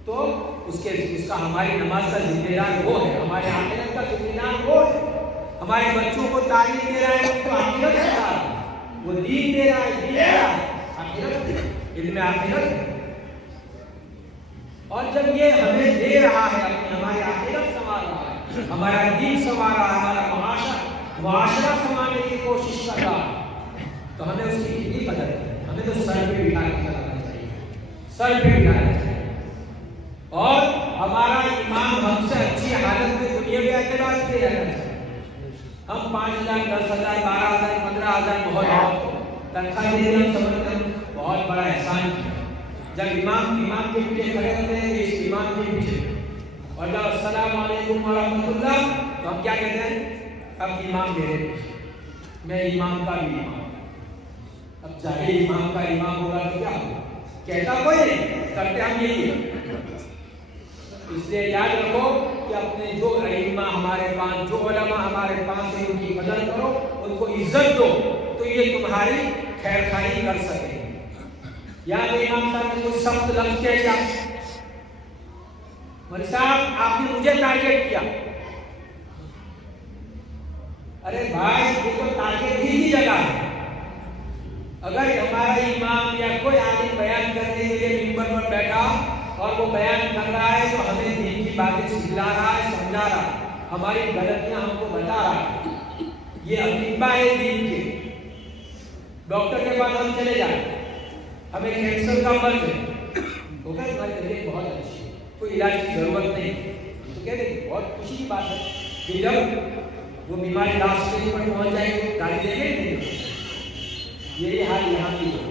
تو اس کا ہماری نماز کا ذمہ دار وہ ہے، ہمارے آخرت کا ذمہ دار وہ ہے. ہمارے بچوں کو تعلیم دے رہا ہے، ان کو آخرت سکھا رہا ہے، وہ دین دے رہا ہے، دین دے رہا ہے، آخرت علم آخرت. اور جب یہ ہمیں دے رہا ہے، ہماری آخرت سنوار رہا ہے، ہمارا دین سنوار رہا ہے، ہمارا معاشرہ سنوارنے کی کوشش کر رہا ہے، تو ہمیں اس کی کتنی قدر ہے. ہمیں تو سر پہ بٹھا کے چلانا چاہیے، سر پہ بٹھانا چاہیے. اور ہمارا امام ہم سے اچھی حالت میں دنیاوی اعتبار سے رہنا چاہیے. ہم 5,000 10,000 12,000 15,000 بہت تنخواہ دے ہم سمجھتے ہیں بہت بڑا احسان کیا. جب امام کے پیچھے کھڑے ہوتے ہیں اس امام کے پیچھے اور جب السلام علیکم ورحمۃ اللہ تو ہم کیا کہتے ہیں؟ اب امام میرے پیچھے، میں امام کا بھی امام. اب چاہے امام کا امام ہوگا تو کیا ہوگا؟ کہتا کوئی نہیں، کرتے ہم یہی ہے. اس لیے یاد رکھو کہ اپنے جو ائمہ ہمارے پاس، جو علماء ہمارے پاس ہیں، ان کی قدر کرو، ان کو عزت دو، تو یہ تمہاری خیر خواہی کر سکے. یاد امام صاحب نے کوئی سخت لفظ کیا کیا؟ مولوی صاحب آپ نے مجھے ٹارگیٹ کیا. ارے بھائی یہ تو ٹارگیٹ ہی کی جگہ ہے. اگر ہمارا امام یا کوئی عالم بیان کرنے کے لیے منبر پر بیٹھا اور وہ بیان کر رہا ہے تو ہمیں دین کی باتیں سکھلا رہا ہے، سمجھا رہا ہے، ہماری غلطیاں ہم کو بتا رہا ہے. یہ اطباء ہے دین کے. ڈاکٹر کے پاس ہم چلے جائیں، ہمیں کینسر کا مرض ہے، وہ کہتے ہیں ہماری طبیعت بہت اچھی ہے، کوئی علاج کی ضرورت نہیں. تو کہتے ہیں بہت خوشی کی بات ہے کہ جب وہ بیماری لاسٹ اسٹیج پر پہنچ جائے گی گالی دے گے. یہی حال یہاں بھی ہے.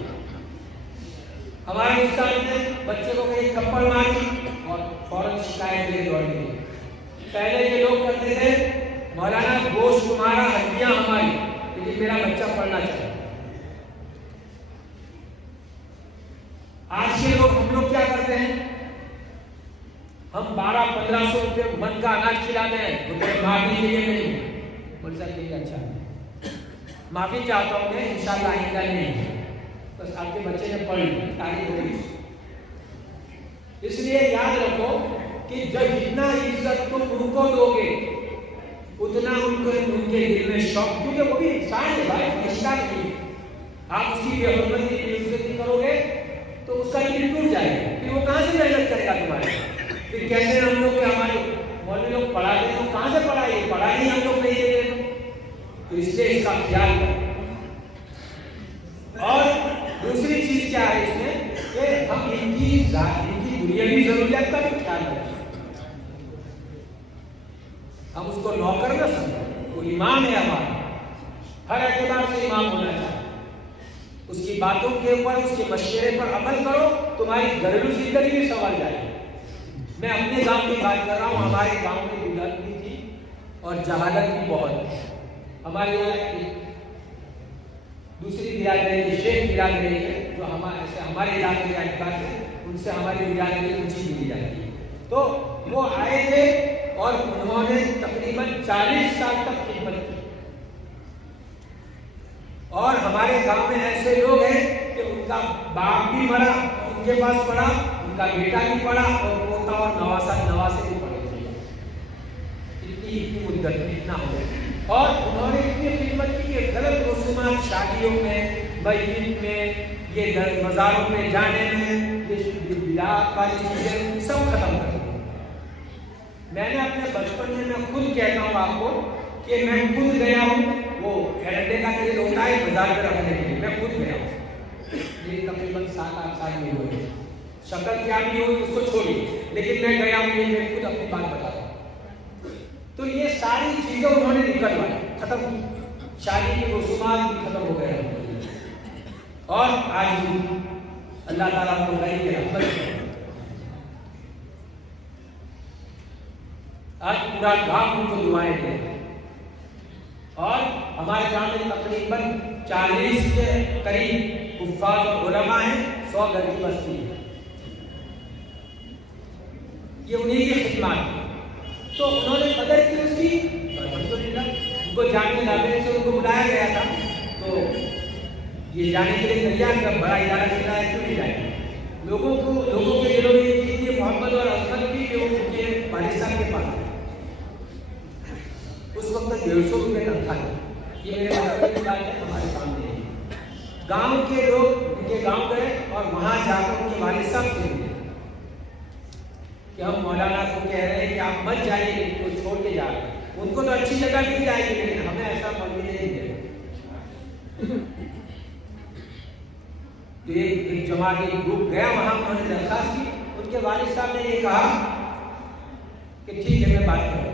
ہمارے استاد نے بچے کو کہیں تھپڑ ماری اور فوراً شکایت لے دوڑ گئی. پہلے یہ لوگ کرتے تھے مولانا گوشت تمہارا ہڈیاں ہماری، لیکن میرا بچہ پڑھنا چاہیے. آج کے لوگ ہم لوگ کیا کرتے ہیں؟ ہم 1200-1500 روپے من کا اناج کھلاتے ہیں، وہ تیرے معافی کے لیے نہیں. بول سکتے ہیں اچھا معافی چاہتا ہوں میں، انشاءاللہ آئندہ نہیں، بس آپ کے بچے نے پڑھ لی، تاریخ ہو گئی. اس لیے یاد رکھو کہ جب جتنا عزت تم ان کو دو گے اتنا ان کے دل میں شوق، کیونکہ وہ بھی انسان ہے بھائی، فرشتہ نہیں. آپ اس کی بے حرمتی بے عزتی کرو گے تو اس کا دل ٹوٹ جائے گا، پھر وہ کہاں سے محنت کرے گا تمہارے. پھر کیسے ہم لوگ کہ ہمارے مولوی لوگ پڑھا دیں تو کہاں سے پڑھائے، پڑھائی ہم لوگ نہیں دے دیں. تو اس لیے اس کا خیال کریں. اور دوسری چیز کیا ہے اس میں کہ ہم ان کی دنیاوی ضروریات کا بھی خیال رکھیں. ہم اس کو نوکر نہ سمجھیں، وہ امام ہے ہمارا، ہر اعتبار سے امام ہونا چاہیے. اس کی باتوں کے اوپر، اس کے مشورے پر عمل کرو، تمہاری گھریلو زندگی بھی سنور جائے گی. میں اپنے گاؤں کی بات کر رہا ہوں. ہمارے گاؤں میں بدعت بھی تھی اور جہالت بھی بہت تھی. ہمارے یہاں دوسری برادری کے شیخ برادری ہے جو ہمارے علاقے کے اعتبار سے ان سے ہماری برادری اونچی ملی جاتی ہے. تو وہ آئے تھے اور انہوں نے تقریباً 40 سال تک خدمت کی. اور ہمارے گاؤں میں ایسے لوگ ہیں کہ ان کا باپ بھی مرا، ان کے پاس پڑھا، ان کا بیٹا بھی پڑھا اور پوتا اور نواسے بھی پڑھے تھے. اتنی مدت میں اتنا ہو گیا. اور انہوں نے اتنی خدمت کی کہ غلط رسومات شادیوں میں، مسجد میں، یہ مزاروں میں جانے میں، یہ بدعات والی چیزیں سب ختم کر دی. میں نے اپنے بچپن میں خود کہتا ہوں آپ کو کہ میں خود گیا ہوں، وہ ایرنڈے کا تیل ہوتا ہے بازار میں رکھنے کے لیے، میں خود گیا ہوں. میری تقریباً 7-8 سال میں ہوئے. شکل کیا بھی ہو اس کو چھوڑیے، لیکن میں گیا ہوں، میں خود اپنی بات بتا رہا ہوں. تو یہ ساری چیزیں انہوں نے نکلوائی، ختم کی. شادی کے رسومات بھی ختم ہو گئے اور آج بھی اللہ تعالیٰ کو غریب کے رحمت ہے. آج پورا گاؤں ان کو دعائیں دے اور ہمارے گاؤں میں تقریباً 40 کے قریب حفاظ اور علماء ہیں. 100 گھر کی بستی ہے. یہ انہیں کی خدمات ہے. تو انہوں نے قدر کی اس کی الحمدللہ. ان کو جامعہ لابے سے ان کو بلایا گیا تھا تو یہ جانے کے لیے تیار کیا بڑا ادارہ چلا ہے کیوں نہیں جائے. لوگوں کے دلوں میں یہ چیز کی محبت اور عظمت کی کہ وہ ان کے والد صاحب کے پاس اس وقت 150 روپے تنخواہ تھی. یہ میرے والد کی بات ہے ہمارے سامنے ہے. گاؤں کے لوگ ان کے گاؤں گئے اور وہاں جا کر ان کے والد صاحب سے ملے کہ ہم مولانا کو کہہ رہے ہیں کہ آپ مت جائیے ان کو چھوڑ کے جا رہے ہیں. ان کو تو اچھی جگہ مل جائے گی لیکن ہمیں ایسا مولوی نہیں ملے. تو ایک جماعت ایک گروپ گیا وہاں انہوں نے درخواست کی. ان کے والد صاحب نے یہ کہا کہ ٹھیک ہے میں بات کروں.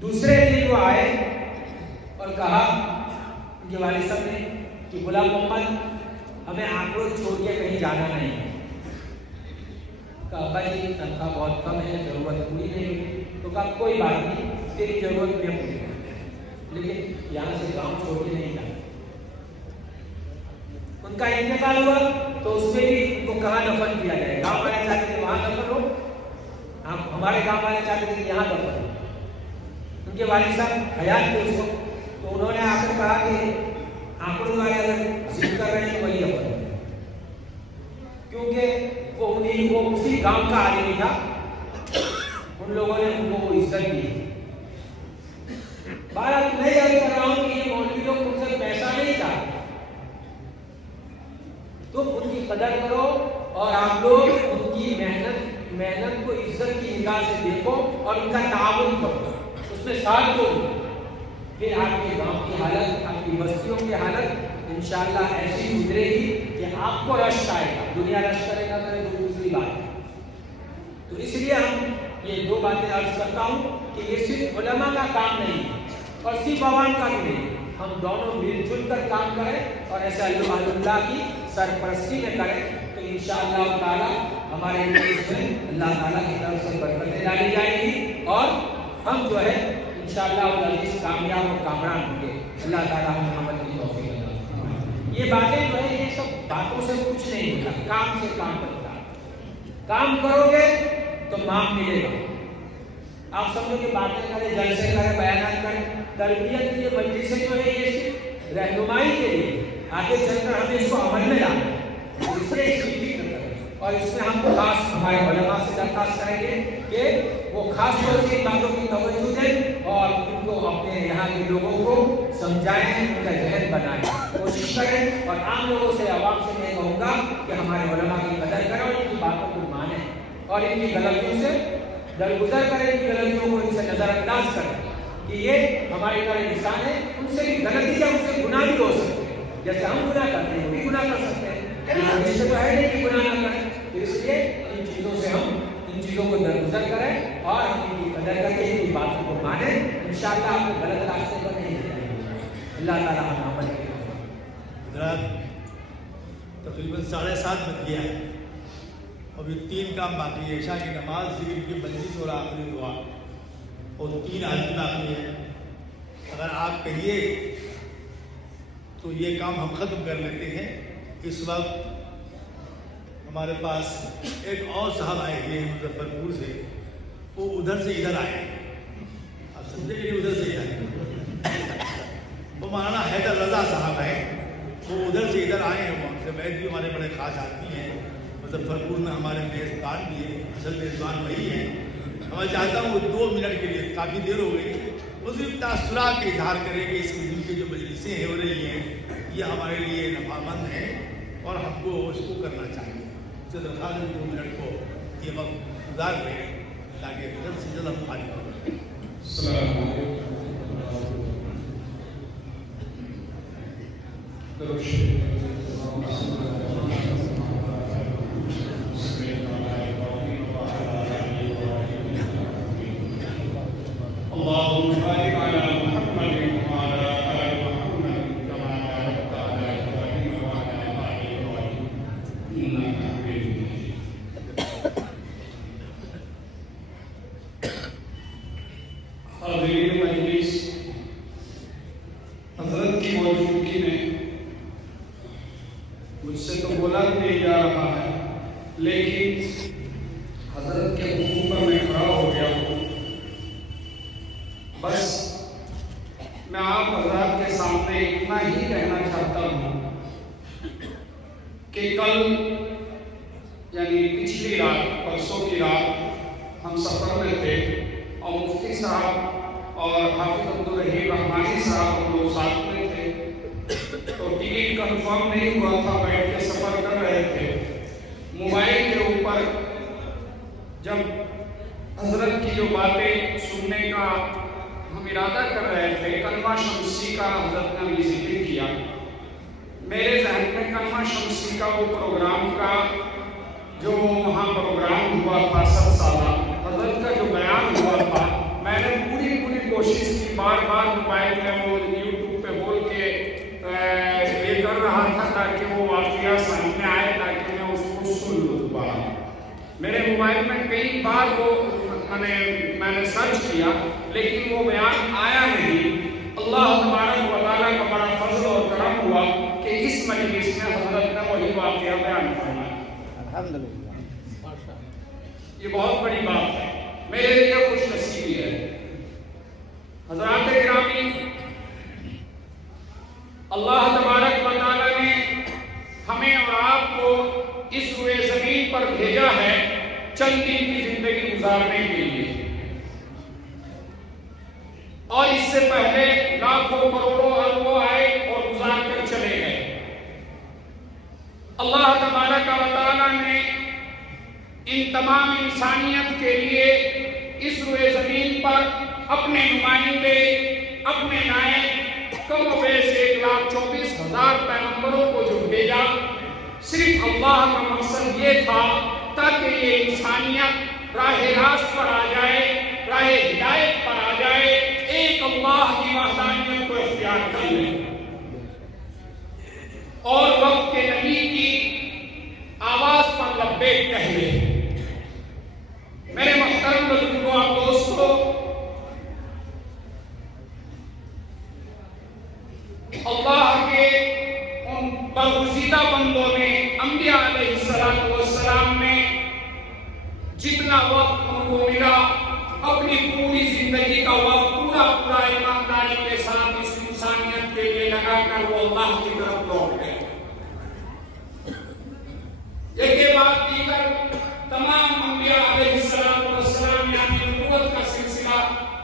دوسرے دن وہ آئے اور کہا ان کے والد صاحب نے کہ غلام محمد ہمیں آپ کو چھوڑ کے کہیں جانا نہیں. کہا ابا جی تنخواہ بہت کم ہے ضرورت پوری نہیں ہوئی. تو کہا کوئی بات نہیں تیری ضرورت میں پوری کریں لیکن یہاں سے گاؤں چھوڑ کے نہیں جانا. ان کا انتقال ہوا تو اس میں بھی ان کو کہاں دفن کیا جائے. گاؤں والے چاہتے تھے وہاں دفن ہو. ہمارے گاؤں والے چاہتے تھے کہ یہاں دفن ہو. ان کے والد صاحب حیات تھے اس وقت تو انہوں نے آ کر کہا کہ آنکڑوں والے اگر ذکر کر رہے ہیں تو وہی دفن ہو کیونکہ وہ اسی گاؤں کا آدمی تھا. ان لوگوں نے ان کو وہ عزت دی. بہرحال میں یہ کر رہا ہوں کہ یہ مولوی لوگ ان سے پیسہ نہیں چاہتے. تم ان کی قدر کرو اور آپ لوگ ان کی محنت کو عزت کی نگاہ سے دیکھو اور ان کا تعاون کرو. اس میں ساتھ دو. پھر آپ کے گاؤں کی حالت آپ کی بستیوں کی حالت انشاءاللہ ایسی گزرے گی کہ آپ کو رشک آئے گا. دنیا رشک کرے گا تو دوسری بات ہے. تو اس لیے ہم یہ 2 باتیں عرض کرتا ہوں کہ یہ صرف علماء کا کام نہیں ہے اور صرف عوام کا بھی نہیں. ہم دونوں مل جل کر کام کریں اور ایسے اللہ کی سرپرستی میں کریں تو انشاءاللہ تعالی ہمارے ملک میں اللہ تعالیٰ کی طرف سے برکتیں ڈالی جائیں گی اور ہم جو ہے انشاءاللہ عزیز کامیاب اور کامران ہوں گے. اللہ تعالیٰ ہم عمل کی توفیق عطا فرمائے. یہ باتیں جو ہے یہ سب باتوں سے کچھ نہیں ہوتا. کام سے کام بنتا ہے. کام کرو گے تو مام ملے گا. آپ سمجھو کہ باتیں کریں جلسے کریں بیانات کریں. تربیت کے لیے مجلسیں جو ہے یہ صرف رہنمائی کے لیے آگے چل کر ہمیں اس کو عمل میں لانا ہے. اس لیے اس کی فکر کریں اور اس میں ہم خاص ہمارے علماء سے درخواست کریں گے کہ وہ خاص طور سے باتوں کی توجہ دیں اور ان کو اپنے یہاں کے لوگوں کو سمجھائیں ان کا ذہن بنائیں. کوشش کریں اور عام لوگوں سے عوام سے میں کہوں گا کہ ہمارے علماء کی قدر کریں اور ان کی باتوں کو مانیں اور ان کی غلطیوں سے درگزر کریں. ان کی غلطیوں کو ان سے نظر انداز کریں کہ یہ ہماری طرح انسان ہے. ان سے بھی غلطی یا ان سے گناہ بھی ہو سکتے ہیں. جیسے ہم گناہ کرتے ہیں وہ بھی گناہ کر سکتے ہیں. اس سے تو ہے نہیں کہ گناہ نہ کریں. اس لیے ان چیزوں سے ہم ان چیزوں کو درگزر کریں اور ہم ان کی قدر کر کے ان کی باتوں کو مانیں. انشاءاللہ آپ کو غلط راستے پر نہیں جائیں گے. اللہ تعالیٰ ہم عمل کریں. حضرات تقریباً 7:30 بج گیا ہے. ابھی 3 کام باقی ہے. عشاء کی نماز, ذکر کی مجلس اور آخری دعا اور 3 آدمی باقی ہے. اگر آپ کہیے تو یہ کام ہم ختم کر لیتے ہیں. اس وقت ہمارے پاس ایک اور صاحب آئے ہوئے ہیں مظفر پور سے. وہ ادھر سے ادھر آئے. آپ سمجھے کہ ادھر سے ادھر وہ مولانا حیدر رضا صاحب ہیں. وہ ادھر سے ادھر آئے ہیں. وہاں سے بیٹھ بھی ہمارے بڑے خاص آدمی ہیں. مظفر پور میں ہمارے میزبان بھی ہیں. اصل میزبان وہی ہیں. میں چاہتا ہوں وہ 2 منٹ کے لیے, کافی دیر ہو گئی, اس میں تاثرات کے اظہار کریں کہ اس قسم کی جو مجلسیں ہو رہی ہیں یہ ہمارے لیے نفع مند ہیں اور ہم کو اس کو کرنا چاہیے. اس سے درخواست 2 منٹ کو یہ وقت گزار لیں تاکہ جلد سے جلد ہم فارغ ہو جائیں. السلام علیکم. اللهم بارك على محمد حاضرین مجلس، حضرت کی موجودگی میں مجھ سے تو بولا نہیں جا رہا ہے، لیکن حضرت کے حکم پر میں کھڑا ہو گیا ہوں۔ بس میں آپ حضرات کے سامنے اتنا ہی کہنا چاہتا ہوں کہ کل یعنی پچھلی رات، پرسوں کی رات ہم سفر میں تھے اور مفتی صاحب اور حافظ عبدالرحیم رحمانی صاحب ہم لوگ ساتھ میں تھے، تو ٹکٹ کنفرم نہیں ہوا تھا، بیٹھ کے سفر کر رہے تھے۔ موبائل کے اوپر جب حضرت کی جو باتیں سننے کا ہم ارادہ کر رہے تھے، کلمہ شمسی کا حضرت نے بھی ذکر کیا، میرے ذہن میں کلمہ شمسی کا وہ پروگرام کا جو وہاں پروگرام ہوا تھا 7 سالہ، حضرت کا جو بیان ہوا تھا، میں نے پوری کوشش کی، بار بار موبائل میں وہ یوٹیوب پہ بول کے یہ کر رہا تھا تاکہ وہ واقعہ سامنے آئے، تاکہ میں اس کو سن لوں دوبارہ۔ میرے موبائل میں کئی بار وہ میں نے سرچ کیا، لیکن وہ بیان آیا نہیں۔ اللہ تبارک و تعالیٰ کا بڑا فضل اور کرم ہوا کہ اس مجلس میں حضرت نے وہی واقعہ بیان فرمایا۔ الحمدللہ، یہ بہت بڑی بات ہے، میرے لیے خوش نصیبی ہے۔ حضرات گرامی، اللہ تبارک و تعالیٰ نے ہمیں اور آپ کو اس روئے زمین پر بھیجا ہے چند دن کی زندگی گزارنے کے لیے، اور اس سے پہلے لاکھوں کروڑوں اربوں آئے اور گزار کر چلے گئے۔ اللہ تبارک و تعالیٰ نے ان تمام انسانیت کے لیے اس روئے زمین پر اپنے نمائندے، اپنے نائب، کم و بیش 1,24,000 پیغمبروں کو جو بھیجا، صرف اللہ کا مقصد یہ تھا تاکہ یہ انسانیت راہ راست پر آ جائے، راہ ہدایت پر آ جائے، ایک اللہ کی وحدانیت کو اختیار کر لے اور وقت کے نبی کی آواز پر لبیک کہہ لے۔ میرے محترم بزرگوں اور دوستو، اللہ کے ان برگزیدہ بندوں نے، انبیاء علیہ السلام نے جتنا وقت ان کو ملا، اپنی پوری زندگی کا وقت پورا ایمانداری کے ساتھ اس انسانیت کے لیے لگا کر وہ اللہ کی طرف لوٹ گئے۔ ایک کے بعد دیگر تمام انبیاء علیہ السلام یعنی نبوت کا سلسلہ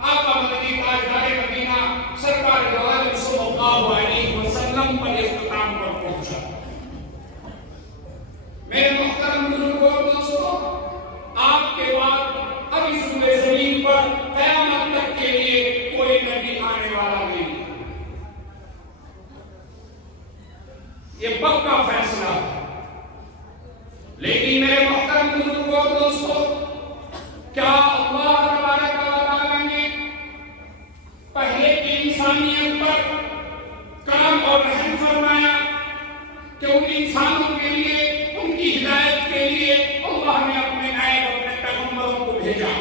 آقا مدنی تاجدار مدینہ سرکار دو عالم صلی اللہ علیہ وسلم پر اختتام پر پہنچا۔ میرے محترم بزرگوں اور دوستوں، آپ کے بعد اب اس روئے زمین پر قیامت تک کے لیے کوئی نبی آنے والا نہیں، یہ پکا فیصلہ ہے۔ لیکن میرے محترم بزرگوں اور دوستوں، کیا اللہ تبارک و تعالیٰ نے پہلے کی انسانیت پر کرم اور رحم فرمایا کہ ان انسانوں کے لیے، ان کی ہدایت کے لیے اللہ نے اپنے نائب، اپنے پیغمبروں کو بھیجا؟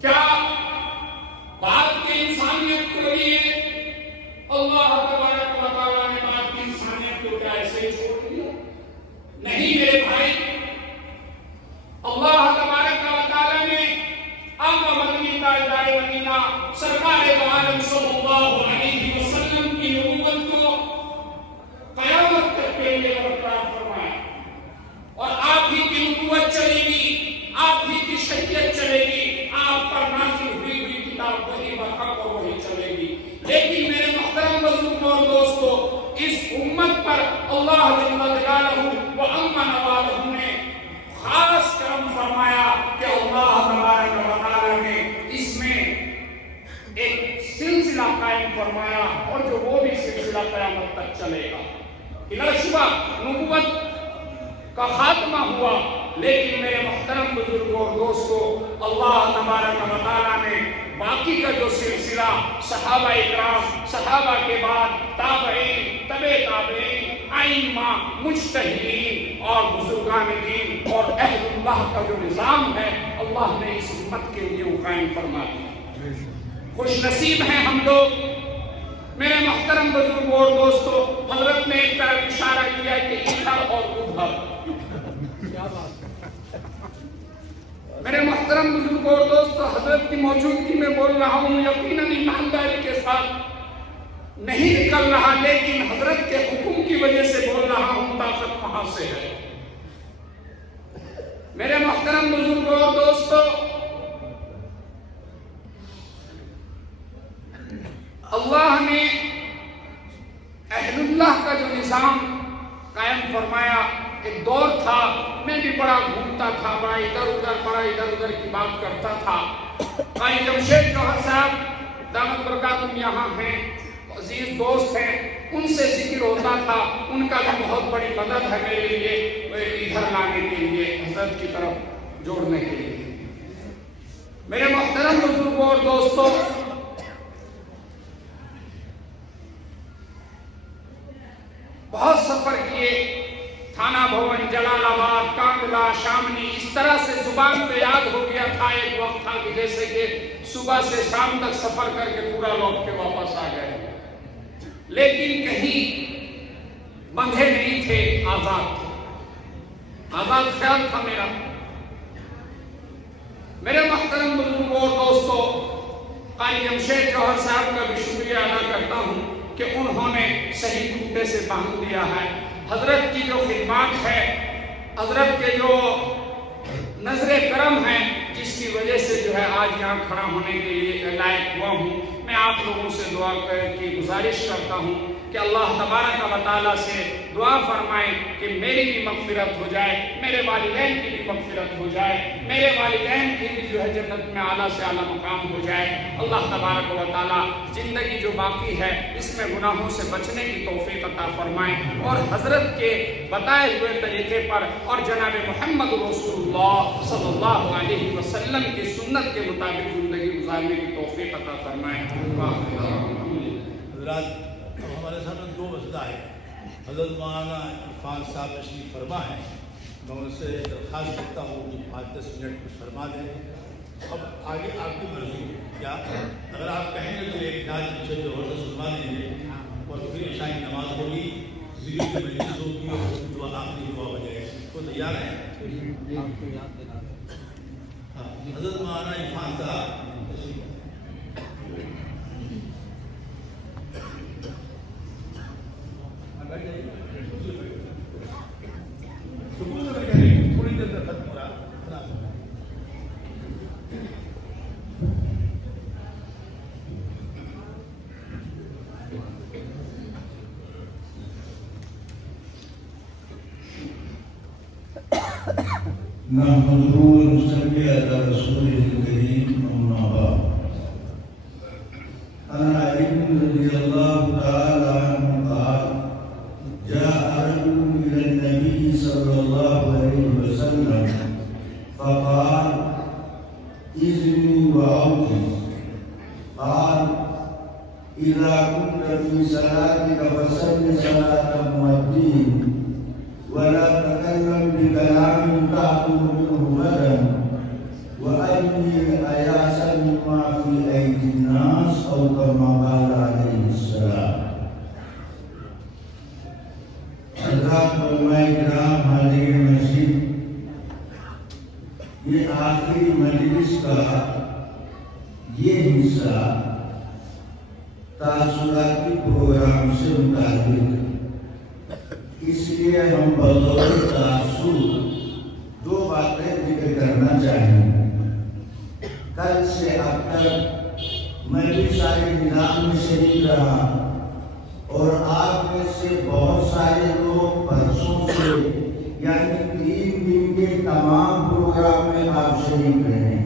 کیا بعد کے انسانیت کے لیے اللہ تبارک و تعالیٰ نے بعد کی انسانیت کو کیا ایسے چھوڑ دیا؟ نہیں میرے بھائی، اللہ تبارک و تعالیٰ نے آقا مدنی تاجدار مدینہ سرکار دو عالم صلی اللہ علیہ وسلم کی نبوت کو قیامت تک کے لیے برقرار فرمایا، اور آپ ہی کی نبوت چلے گی، آپ ہی کی شریعت چلے گی، آپ پر نازل ہوئی کتاب وہی برحق اور وہی چلے گی۔ لیکن میرے محترم بزرگوں اور دوستو، اس امت پر اللہ جل جلالہ و عم نوالہ نے خاص کرم فرمایا کہ اللہ تبارک و تعالیٰ نے اس میں ایک سلسلہ قائم فرمایا، اور جو وہ بھی سلسلہ قیامت تک چلے گا۔ بلا شبہ نبوت کا خاتمہ ہوا، لیکن میرے محترم بزرگوں اور دوستو، اللہ تبارک و تعالیٰ نے باقی کا جو سلسلہ صحابہ اکرام، صحابہ کے بعد تابعین، تبع تابعین، ائمہ، مجتہدین اور بزرگان دین اور اہل اللہ کا جو نظام ہے، اللہ نے اس امت کے لیے وہ قائم فرما دیا۔ خوش نصیب ہیں ہم لوگ میرے محترم بزرگوں اور دوستوں. حضرت نے ایک طرف اشارہ کیا کہ ادھر اور ادھر. میرے محترم بزرگوں اور دوستوں, حضرت کی موجودگی میں بول رہا ہوں, یقیناً ایمانداری کے ساتھ نہیں نکل رہا, لیکن حضرت کے حکم کی وجہ سے بول رہا ہوں. طاقت وہاں سے ہے. میرے محترم بزرگوں اور دوستوں, اللہ نے اہل اللہ کا جو نظام قائم فرمایا, ایک دور تھا میں بھی بڑا گھومتا تھا, بڑا ادھر ادھر کی بات کرتا تھا. قاری جمشید جوہر صاحب دامت برکاتہم یہاں ہیں, عزیز دوست ہیں, ان سے ذکر ہوتا تھا. ان کا بھی بہت بڑی مدد ہے میرے لیے ادھر لانے کے لیے, حضرت کی طرف جوڑنے کے لیے. میرے محترم بزرگوں اور دوستوں, بہت سفر کیے, تھانہ بھون, جلال آباد, کانڈلا, شامنی, اس طرح سے زبان پہ یاد ہو گیا تھا. ایک وقت تھا کہ جیسے کہ صبح سے شام تک سفر کر کے پورا لوٹ کے واپس آ گئے, لیکن کہیں بندھے نہیں تھے, آزاد تھے. آزاد خیال تھا میرا. میرے محترم بزرگوں اور دوستوں, قاری جمشید جوہر صاحب کا بھی شکریہ ادا کرتا ہوں کہ انہوں نے صحیح کھوٹے سے باندھ دیا ہے. حضرت کی جو خدمات ہے, حضرت کے جو نظر کرم ہے, جس کی وجہ سے جو ہے آج یہاں کھڑا ہونے کے لیے لائق ہوا ہوں. میں آپ لوگوں سے دعا کی گزارش کرتا ہوں کہ اللہ تبارک و تعالیٰ سے دعا فرمائیں کہ میری بھی مغفرت ہو جائے, میرے والدین کی بھی مغفرت ہو جائے, میرے والدین کی بھی جو ہے جنت میں اعلیٰ سے اعلیٰ مقام ہو جائے. اللہ تبارک و تعالیٰ زندگی جو باقی ہے اس میں گناہوں سے بچنے کی توفیق عطا فرمائیں, اور حضرت کے بتائے ہوئے طریقے پر اور جناب محمد رسول اللہ صلی اللہ علیہ وسلم کی سنت کے مطابق زندگی گزارنے کی توفیق عطا فرمائیں. حضرات, اب ہمارے سامنے دو مسئلہ ہے. حضرت مولانا عرفان صاحب تشریف فرما ہے, میں ان سے درخواست کرتا ہوں کہ 5-10 منٹ کچھ فرما دیں. اب آگے آپ کی مرضی, کیا اگر آپ کہیں گے تو ایک ناز پیچھے جو ہوتا سنوا دیں گے, اور پھر عشاء کی نماز ہوگی, ذکر کی مجلس ہوگی, اور دعا آخری دعا ہو جائے گی. تو تیار ہیں؟ حضرت مولانا عرفان صاحب تھوڑی دیر تک ختم ہو رہا. نحمده ونصلي على رسوله الكريم أما بعد. عن علي رضي الله تعالى عنه قال جاء رجل إلى النبي صلى الله عليه وسلم فقال إذني وأوتي. قال إذا كنت في صلاتك فصل صلاة مؤذن ولا تكلم بكلام تأخذ منه غدا وأجني أياسا مما في أيدي الناس أو كما قال عليه السلام. حضرات علماء کرام, حاضرین مسجد, یہ آخری مجلس کا یہ حصہ تاثراتی پروگرام سے متعلق ہے, اس لیے ہم بطور تاثر دو باتیں ذکر کرنا چاہیں گے. کل سے اب تک میں بھی سارے نظام میں شریک رہا, اور آپ میں سے بہت سارے لوگ پرسوں سے یعنی 3 دن کے تمام پروگرام میں آپ شریک رہے ہیں.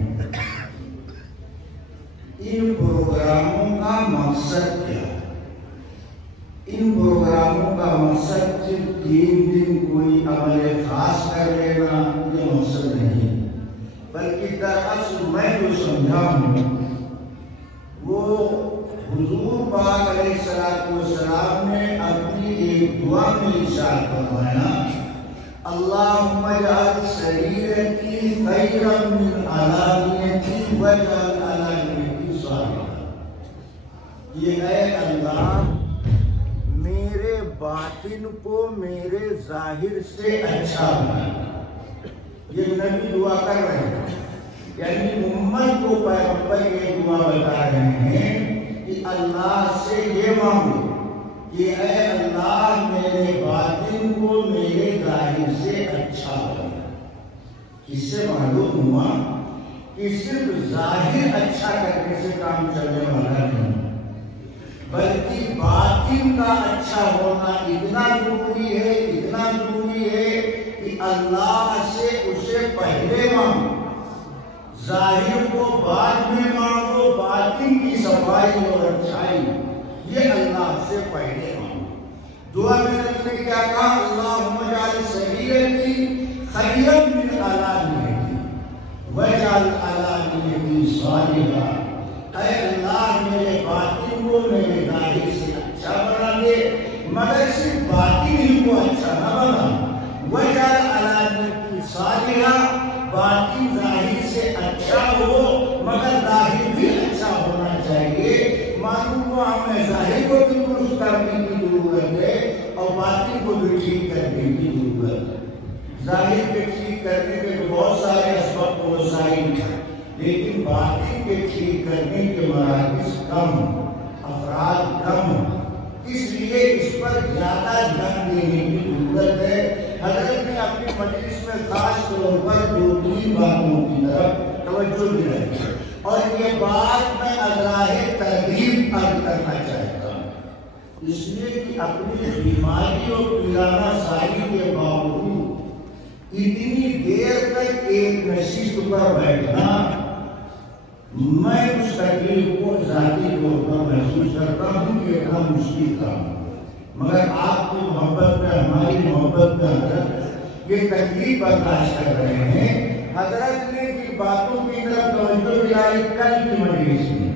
ان پروگراموں کا مقصد کیا ہے؟ ان پروگراموں کا مقصد صرف 3 دن کوئی عمل خاص کر لینا یہ مقصد نہیں, بلکہ دراصل میں جو سمجھا ہوں وہ حضور پاک علیہ السلام نے اپنی ایک دعا میں ارشاد فرمایا, اللہم اجعل سریرتی خیرا من علانیتی واجعل علانیتی کہ اے اللہ میرے باطن کو میرے ظاہر سے اچھا بنا. یہ نبی دعا کر رہے ہیں، یعنی امت کو پیغمبر یہ دعا بتا رہے ہیں کہ اللہ سے یہ مانگو کہ اے اللہ میرے باطن کو میرے ظاہر سے اچھا بنا. اس سے معلوم ہوا کہ صرف ظاہر اچھا کرنے سے کام چلنے والا نہیں، بلکہ باطن کا اچھا ہونا اتنا ضروری ہے کہ اللہ سے اسے پہلے مانگو، ظاہر کو بعد میں مانگو. باطن کی صفائی اور اچھائی یہ اللہ سے پہلے مانگو. دعا میں نے کیا کہا؟ اللہم اجعل سریرتی خیرا من علانیتی واجعل علانیتی صالحا. اے اللہ میرے باطن کو میرے ظاہر سے اچھا بنا دے، مگر صرف باطن ہی کو اچھا نہ بنا. واجعل علانیتی صالحا، باطن ظاہر سے اچھا ہو مگر ظاہر بھی اچھا ہونا چاہیے. معلوم ہوا ہمیں ظاہر کو بھی درست کرنے کی ضرورت ہے اور باطن کو بھی ٹھیک کرنے کی ضرورت ہے. ظاہر کے ٹھیک کرنے کے بہت سارے اسباب و وسائل ہیں، لیکن باطن کے ٹھیک کرنے کے مراکز کم، افراد کم، اس لیے اس پر زیادہ دھیان دینے کی ضرورت ہے. حضرت نے اپنی مجلس میں خاص طور پر 2-3 باتوں کی طرف توجہ دلائی، اور یہ بات میں ازراہ ترغیب عرض کرنا چاہتا ہوں، اس لیے کہ اپنی بیماری اور پیرانہ ساری کے باوجود اتنی دیر تک ایک نشست پر بیٹھنا، میں اس تکلیف کو ذاتی طور پر محسوس کرتا ہوں کہ اتنا مشکل کام، مگر آپ کی محبت میں، ہماری محبت میں حضرت یہ تکلیف برداشت کر رہے ہیں. حضرت نے کی باتوں کی طرف توجہ دلائی کل کی مجلس میں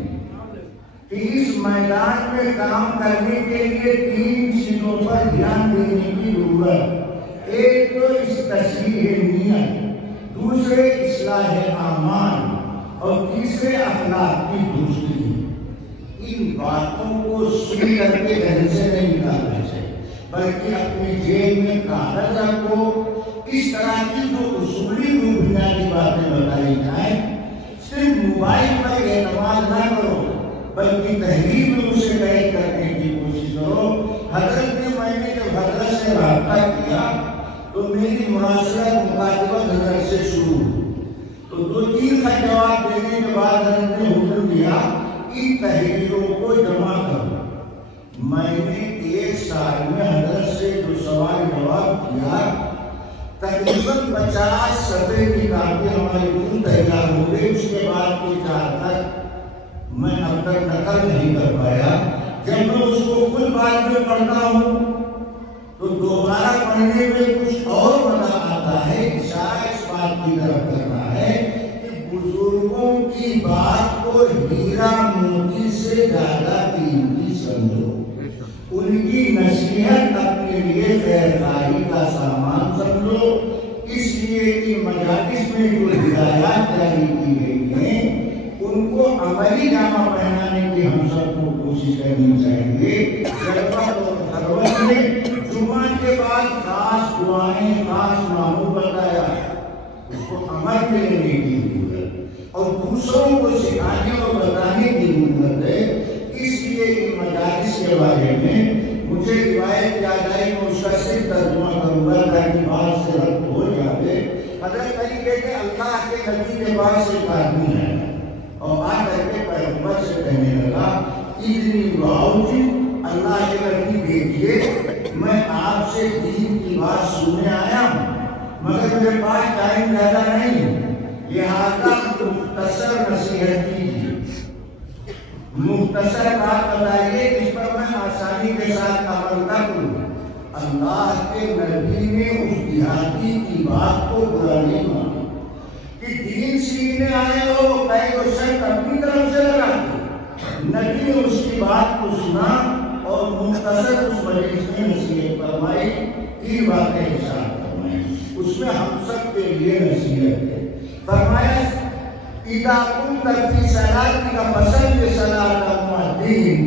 کہ اس میدان میں کام کرنے کے لیے 3 چیزوں پر دھیان دینے کی ضرورت. ایک تو اس تصحیح نیت، دوسرے اصلاح اعمال، اور تیسرے اخلاق کی درستی. ان باتوں کو سن کر کے گھر سے نہیں نکالنا چاہیے، بلکہ اپنی جیب میں کاغذ رکھو. اس طرح کی جو اصولی بنیادی باتیں بتائی جائیں، صرف موبائل پر اعتماد نہ کرو، بلکہ تحریر میں اسے قید کرنے کی کوشش کرو. حضرت نے، میں نے جب حضرت سے رابطہ کیا تو میری مراسلت مکاتبت حضرت سے شروع ہوئی. تو 2-3 خط جواب دینے کے بعد حضرت نے حکم دیا ان تحریروں کو جمع کرو. میں نے 1 سال میں حضرت سے جو سوال جواب کیا، تقریباً 50 صفحے کی کاپی ہماری خود تیار ہو گئی. اس کے بعد کوئی 4 تک میں اب تک نقل نہیں کر پایا. جب میں اس کو خود بعد میں پڑھتا ہوں تو دوبارہ پڑھنے میں کچھ اور مزہ آتا ہے. اشارہ اس بات کی طرف کرنا ہے کہ بزرگوں کی بات کو ہیرا موتی سے زیادہ قیمتی سمجھو. ان کی نصیحت اپنے لیے خیرخواہی کا سامان سمجھو. اس لیے کہ مجالس میں جو ہدایات جاری کی گئی ہیں ان کو عملی جامہ پہنانے کی ہم سب کو کوشش کرنی چاہیے. خلوت میں جمعہ کے بعد خاص دعائیں، خاص ناموں بتایا، اس کو عمل میں لینے کی ضرورت اور دوسروں کو سکھانے اور بتانے کی ضرورت ہے. اس لیے ان مجالس کے بارے میں مجھے روایت یاد آئی، میں اس کا صرف ترجمہ کروں گا تاکہ بات سے ربط ہو جائے. حضرت علی کہتے ہیں اللہ کے نبی کے پاس ایک آدمی ہے اور آ کر کے پیغمبر سے کہنے لگا اتنی دعاؤں جی اللہ کے نبی دیکھیے میں آپ سے دین کی بات سننے آیا ہوں مگر میرے پاس ٹائم زیادہ نہیں، لہٰذا مختصر نصیحت کیجیے، مختصر بات بتائیے جس پر میں آسانی کے ساتھ عمل کروں. اللہ کے نبی نے اس دیہاتی کی بات کو برا نہیں مانا کہ دین سیکھنے آئے ہو قید و شرط اپنی طرف سے لگا دی. نبی نے اس کی بات کو سنا اور مختصر اس مجلس میں نصیحت فرمائی. 3 باتیں ارشاد فرمائی، اس میں ہم سب کے لیے نصیحت ہے. فرمایا اذا كنت في صلاتك فصل صلاة المؤذن،